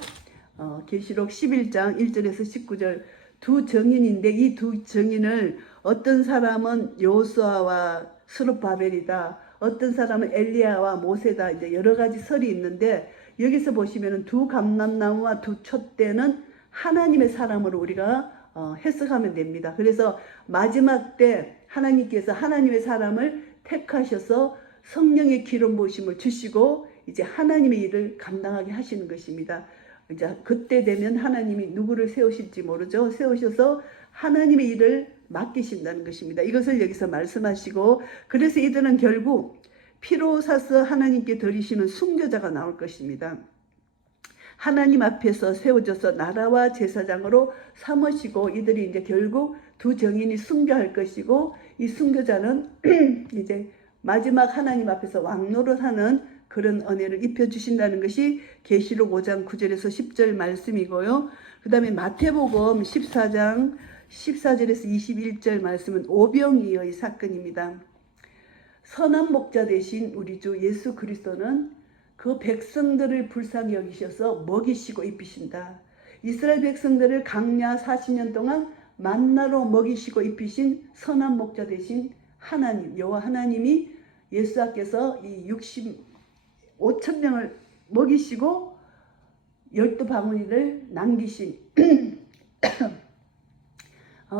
계시록 11장 1절에서 19절 두 정인인데 이 두 정인을 어떤 사람은 여호수아와 스룹바벨이다. 어떤 사람은 엘리야와 모세다. 이제 여러 가지 설이 있는데 여기서 보시면은 두 감람나무와 두 촛대는 하나님의 사람으로 우리가 해석하면 됩니다. 그래서 마지막 때 하나님께서 하나님의 사람을 택하셔서 성령의 기름 부으심을 주시고 이제 하나님의 일을 감당하게 하시는 것입니다. 이제 그때 되면 하나님이 누구를 세우실지 모르죠. 세우셔서 하나님의 일을 맡기신다는 것입니다. 이것을 여기서 말씀하시고, 그래서 이들은 결국 피로 사서 하나님께 드리시는 순교자가 나올 것입니다. 하나님 앞에서 세워져서 나라와 제사장으로 삼으시고 이들이 이제 결국 두 정인이 순교할 것이고, 이 순교자는 이제 마지막 하나님 앞에서 왕노릇하는 그런 은혜를 입혀주신다는 것이 계시록 5장 9절에서 10절 말씀이고요. 그 다음에 마태복음 14장 14절에서 21절 말씀은 오병이어의 사건입니다. 선한 목자 되신 우리 주 예수 그리스도는 그 백성들을 불쌍히 여기셔서 먹이시고 입히신다. 이스라엘 백성들을 광야 40년 동안 만나로 먹이시고 입히신 선한 목자 되신 하나님, 여호와 하나님이 예수께서 이 5,000명을 먹이시고 12바구니를 남기신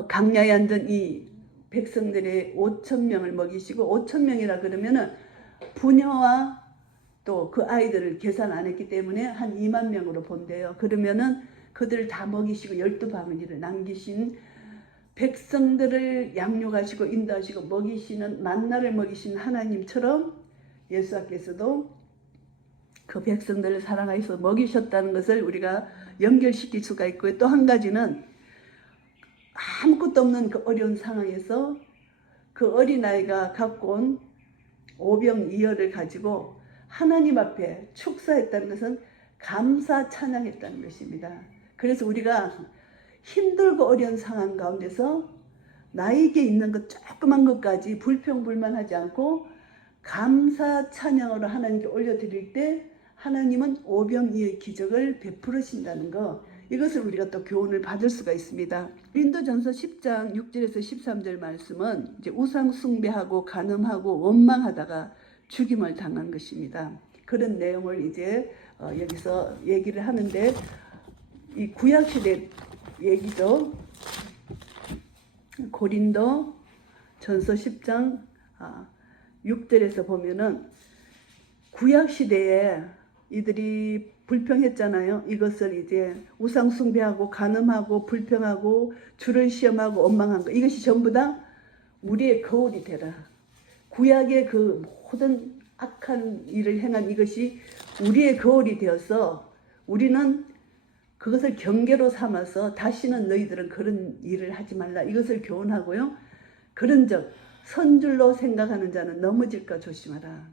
광야에 앉은 이 백성들의 5,000명을 먹이시고, 5,000명이라 그러면은 부녀와 또 그 아이들을 계산 안 했기 때문에 한 2만 명으로 본대요. 그러면은 그들을 다 먹이시고 12바구니를 남기신, 백성들을 양육하시고 인도하시고 먹이시는, 만나를 먹이신 하나님처럼 예수께서도 그 백성들을 사랑하셔서 먹이셨다는 것을 우리가 연결시킬 수가 있고요. 또 한 가지는 아무것도 없는 그 어려운 상황에서 그 어린아이가 갖고 온 오병이어를 가지고 하나님 앞에 축사했다는 것은 감사 찬양했다는 것입니다. 그래서 우리가 힘들고 어려운 상황 가운데서 나에게 있는 것 조그만 것까지 불평불만하지 않고 감사 찬양으로 하나님께 올려드릴 때 하나님은 오병이어의 기적을 베풀으신다는 것, 이것을 우리가 또 교훈을 받을 수가 있습니다. 고린도전서 10장 6절에서 13절 말씀은 이제 우상 숭배하고 간음하고 원망하다가 죽임을 당한 것입니다. 그런 내용을 이제 여기서 얘기를 하는데, 이 구약시대 얘기죠. 고린도 전서 10장 6절에서 보면은 구약시대에 이들이 불평했잖아요. 이것을 이제 우상 숭배하고 간음하고 불평하고 주를 시험하고 원망한 거, 이것이 전부 다 우리의 거울이 되라. 구약의 그 모든 악한 일을 행한 이것이 우리의 거울이 되어서 우리는 그것을 경계로 삼아서 다시는 너희들은 그런 일을 하지 말라, 이것을 교훈하고요. 그런즉 선줄로 생각하는 자는 넘어질까 조심하라.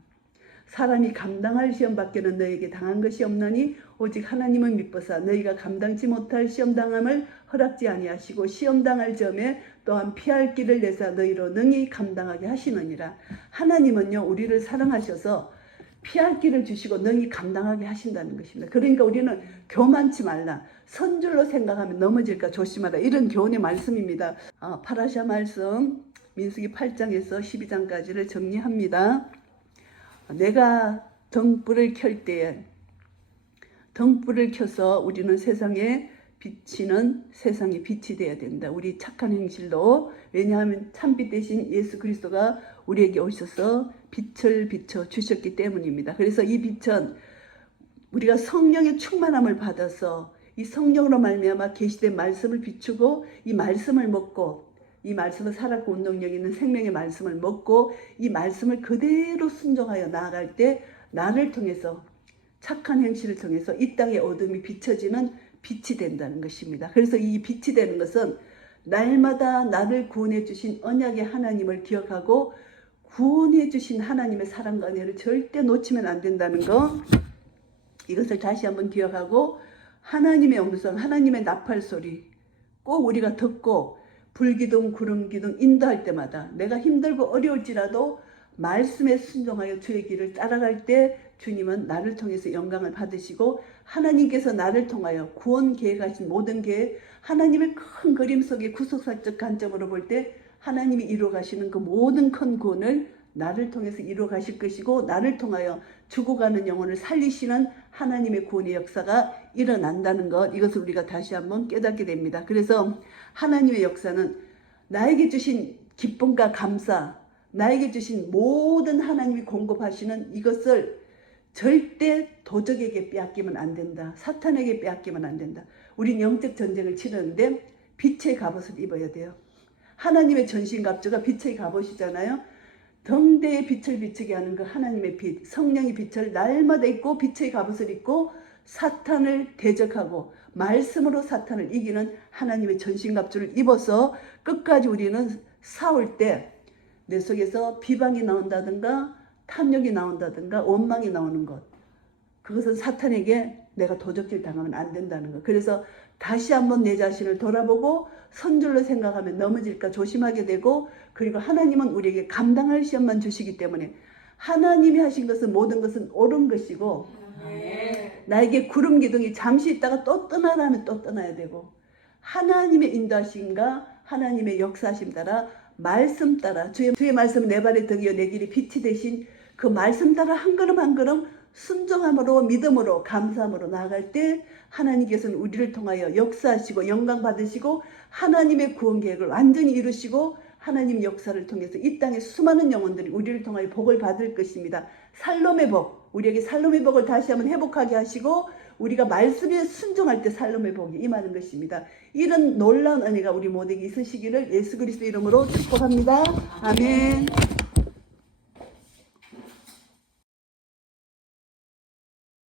사람이 감당할 시험 밖에는 너에게 당한 것이 없나니 오직 하나님은 미쁘사 너희가 감당치 못할 시험 당함을 허락지 아니하시고 시험 당할 점에 또한 피할 길을 내사 너희로 능히 감당하게 하시느니라. 하나님은요, 우리를 사랑하셔서 피할 길을 주시고 능히 감당하게 하신다는 것입니다. 그러니까 우리는 교만치 말라, 선줄로 생각하면 넘어질까 조심하라, 이런 교훈의 말씀입니다. 파라샤 말씀 민수기 8장에서 12장까지를 정리합니다. 내가 등불을 켤 때에 등불을 켜서 우리는 세상에 비치는 세상의 빛이 되어야 된다. 우리 착한 행실로. 왜냐하면 참빛 대신 예수 그리스도가 우리에게 오셔서 빛을 비춰 주셨기 때문입니다. 그래서 이 빛은 우리가 성령의 충만함을 받아서 이 성령으로 말미암아 계시된 말씀을 비추고 이 말씀을 먹고 이 말씀은 살았고 운동력 있는 생명의 말씀을 먹고 이 말씀을 그대로 순종하여 나아갈 때 나를 통해서 착한 행실을 통해서 이 땅의 어둠이 비춰지는 빛이 된다는 것입니다. 그래서 이 빛이 되는 것은 날마다 나를 구원해 주신 언약의 하나님을 기억하고 구원해 주신 하나님의 사랑과 은혜를 절대 놓치면 안 된다는 거, 이것을 다시 한번 기억하고 하나님의 음성, 하나님의 나팔 소리 꼭 우리가 듣고 불기둥 구름기둥 인도할 때마다 내가 힘들고 어려울지라도 말씀에 순종하여 주의 길을 따라갈 때 주님은 나를 통해서 영광을 받으시고 하나님께서 나를 통하여 구원 계획하신 모든 계획, 하나님의 큰 그림 속의 구속사적 관점으로 볼 때 하나님이 이루어 가시는 그 모든 큰 구원을 나를 통해서 이루어 가실 것이고 나를 통하여 죽어가는 영혼을 살리시는 하나님의 구원의 역사가 일어난다는 것, 이것을 우리가 다시 한번 깨닫게 됩니다. 그래서 하나님의 역사는 나에게 주신 기쁨과 감사, 나에게 주신 모든 하나님이 공급하시는 이것을 절대 도적에게 빼앗기면 안 된다. 사탄에게 빼앗기면 안 된다. 우린 영적 전쟁을 치르는데 빛의 갑옷을 입어야 돼요. 하나님의 전신갑주가 빛의 갑옷이잖아요. 등대의 빛을 비추게 하는 그 하나님의 빛, 성령의 빛을 날마다 입고 빛의 갑옷을 입고 사탄을 대적하고 말씀으로 사탄을 이기는 하나님의 전신갑주를 입어서 끝까지 우리는 싸울 때 내 속에서 비방이 나온다든가 탐욕이 나온다든가 원망이 나오는 것, 그것은 사탄에게 내가 도적질 당하면 안 된다는 것. 그래서 다시 한번 내 자신을 돌아보고 선줄로 생각하면 넘어질까 조심하게 되고, 그리고 하나님은 우리에게 감당할 시험만 주시기 때문에 하나님이 하신 것은 모든 것은 옳은 것이고 나에게 구름 기둥이 잠시 있다가 또 떠나라면 또 떠나야 되고 하나님의 인도하심과 하나님의 역사하심 따라 말씀 따라 주의 말씀 내 발의 등이요 내 길이 빛이 되신 그 말씀 따라 한 걸음 한 걸음 순종함으로 믿음으로 감사함으로 나아갈 때 하나님께서는 우리를 통하여 역사하시고 영광 받으시고 하나님의 구원 계획을 완전히 이루시고 하나님 역사를 통해서 이 땅에 수많은 영혼들이 우리를 통하여 복을 받을 것입니다. 살롬의 복, 우리에게 살롬의 복을 다시 한번 회복하게 하시고 우리가 말씀에 순종할 때 살롬의 복이 임하는 것입니다. 이런 놀라운 은혜가 우리 모두에게 있으시기를 예수 그리스도 이름으로 축복합니다. 아멘.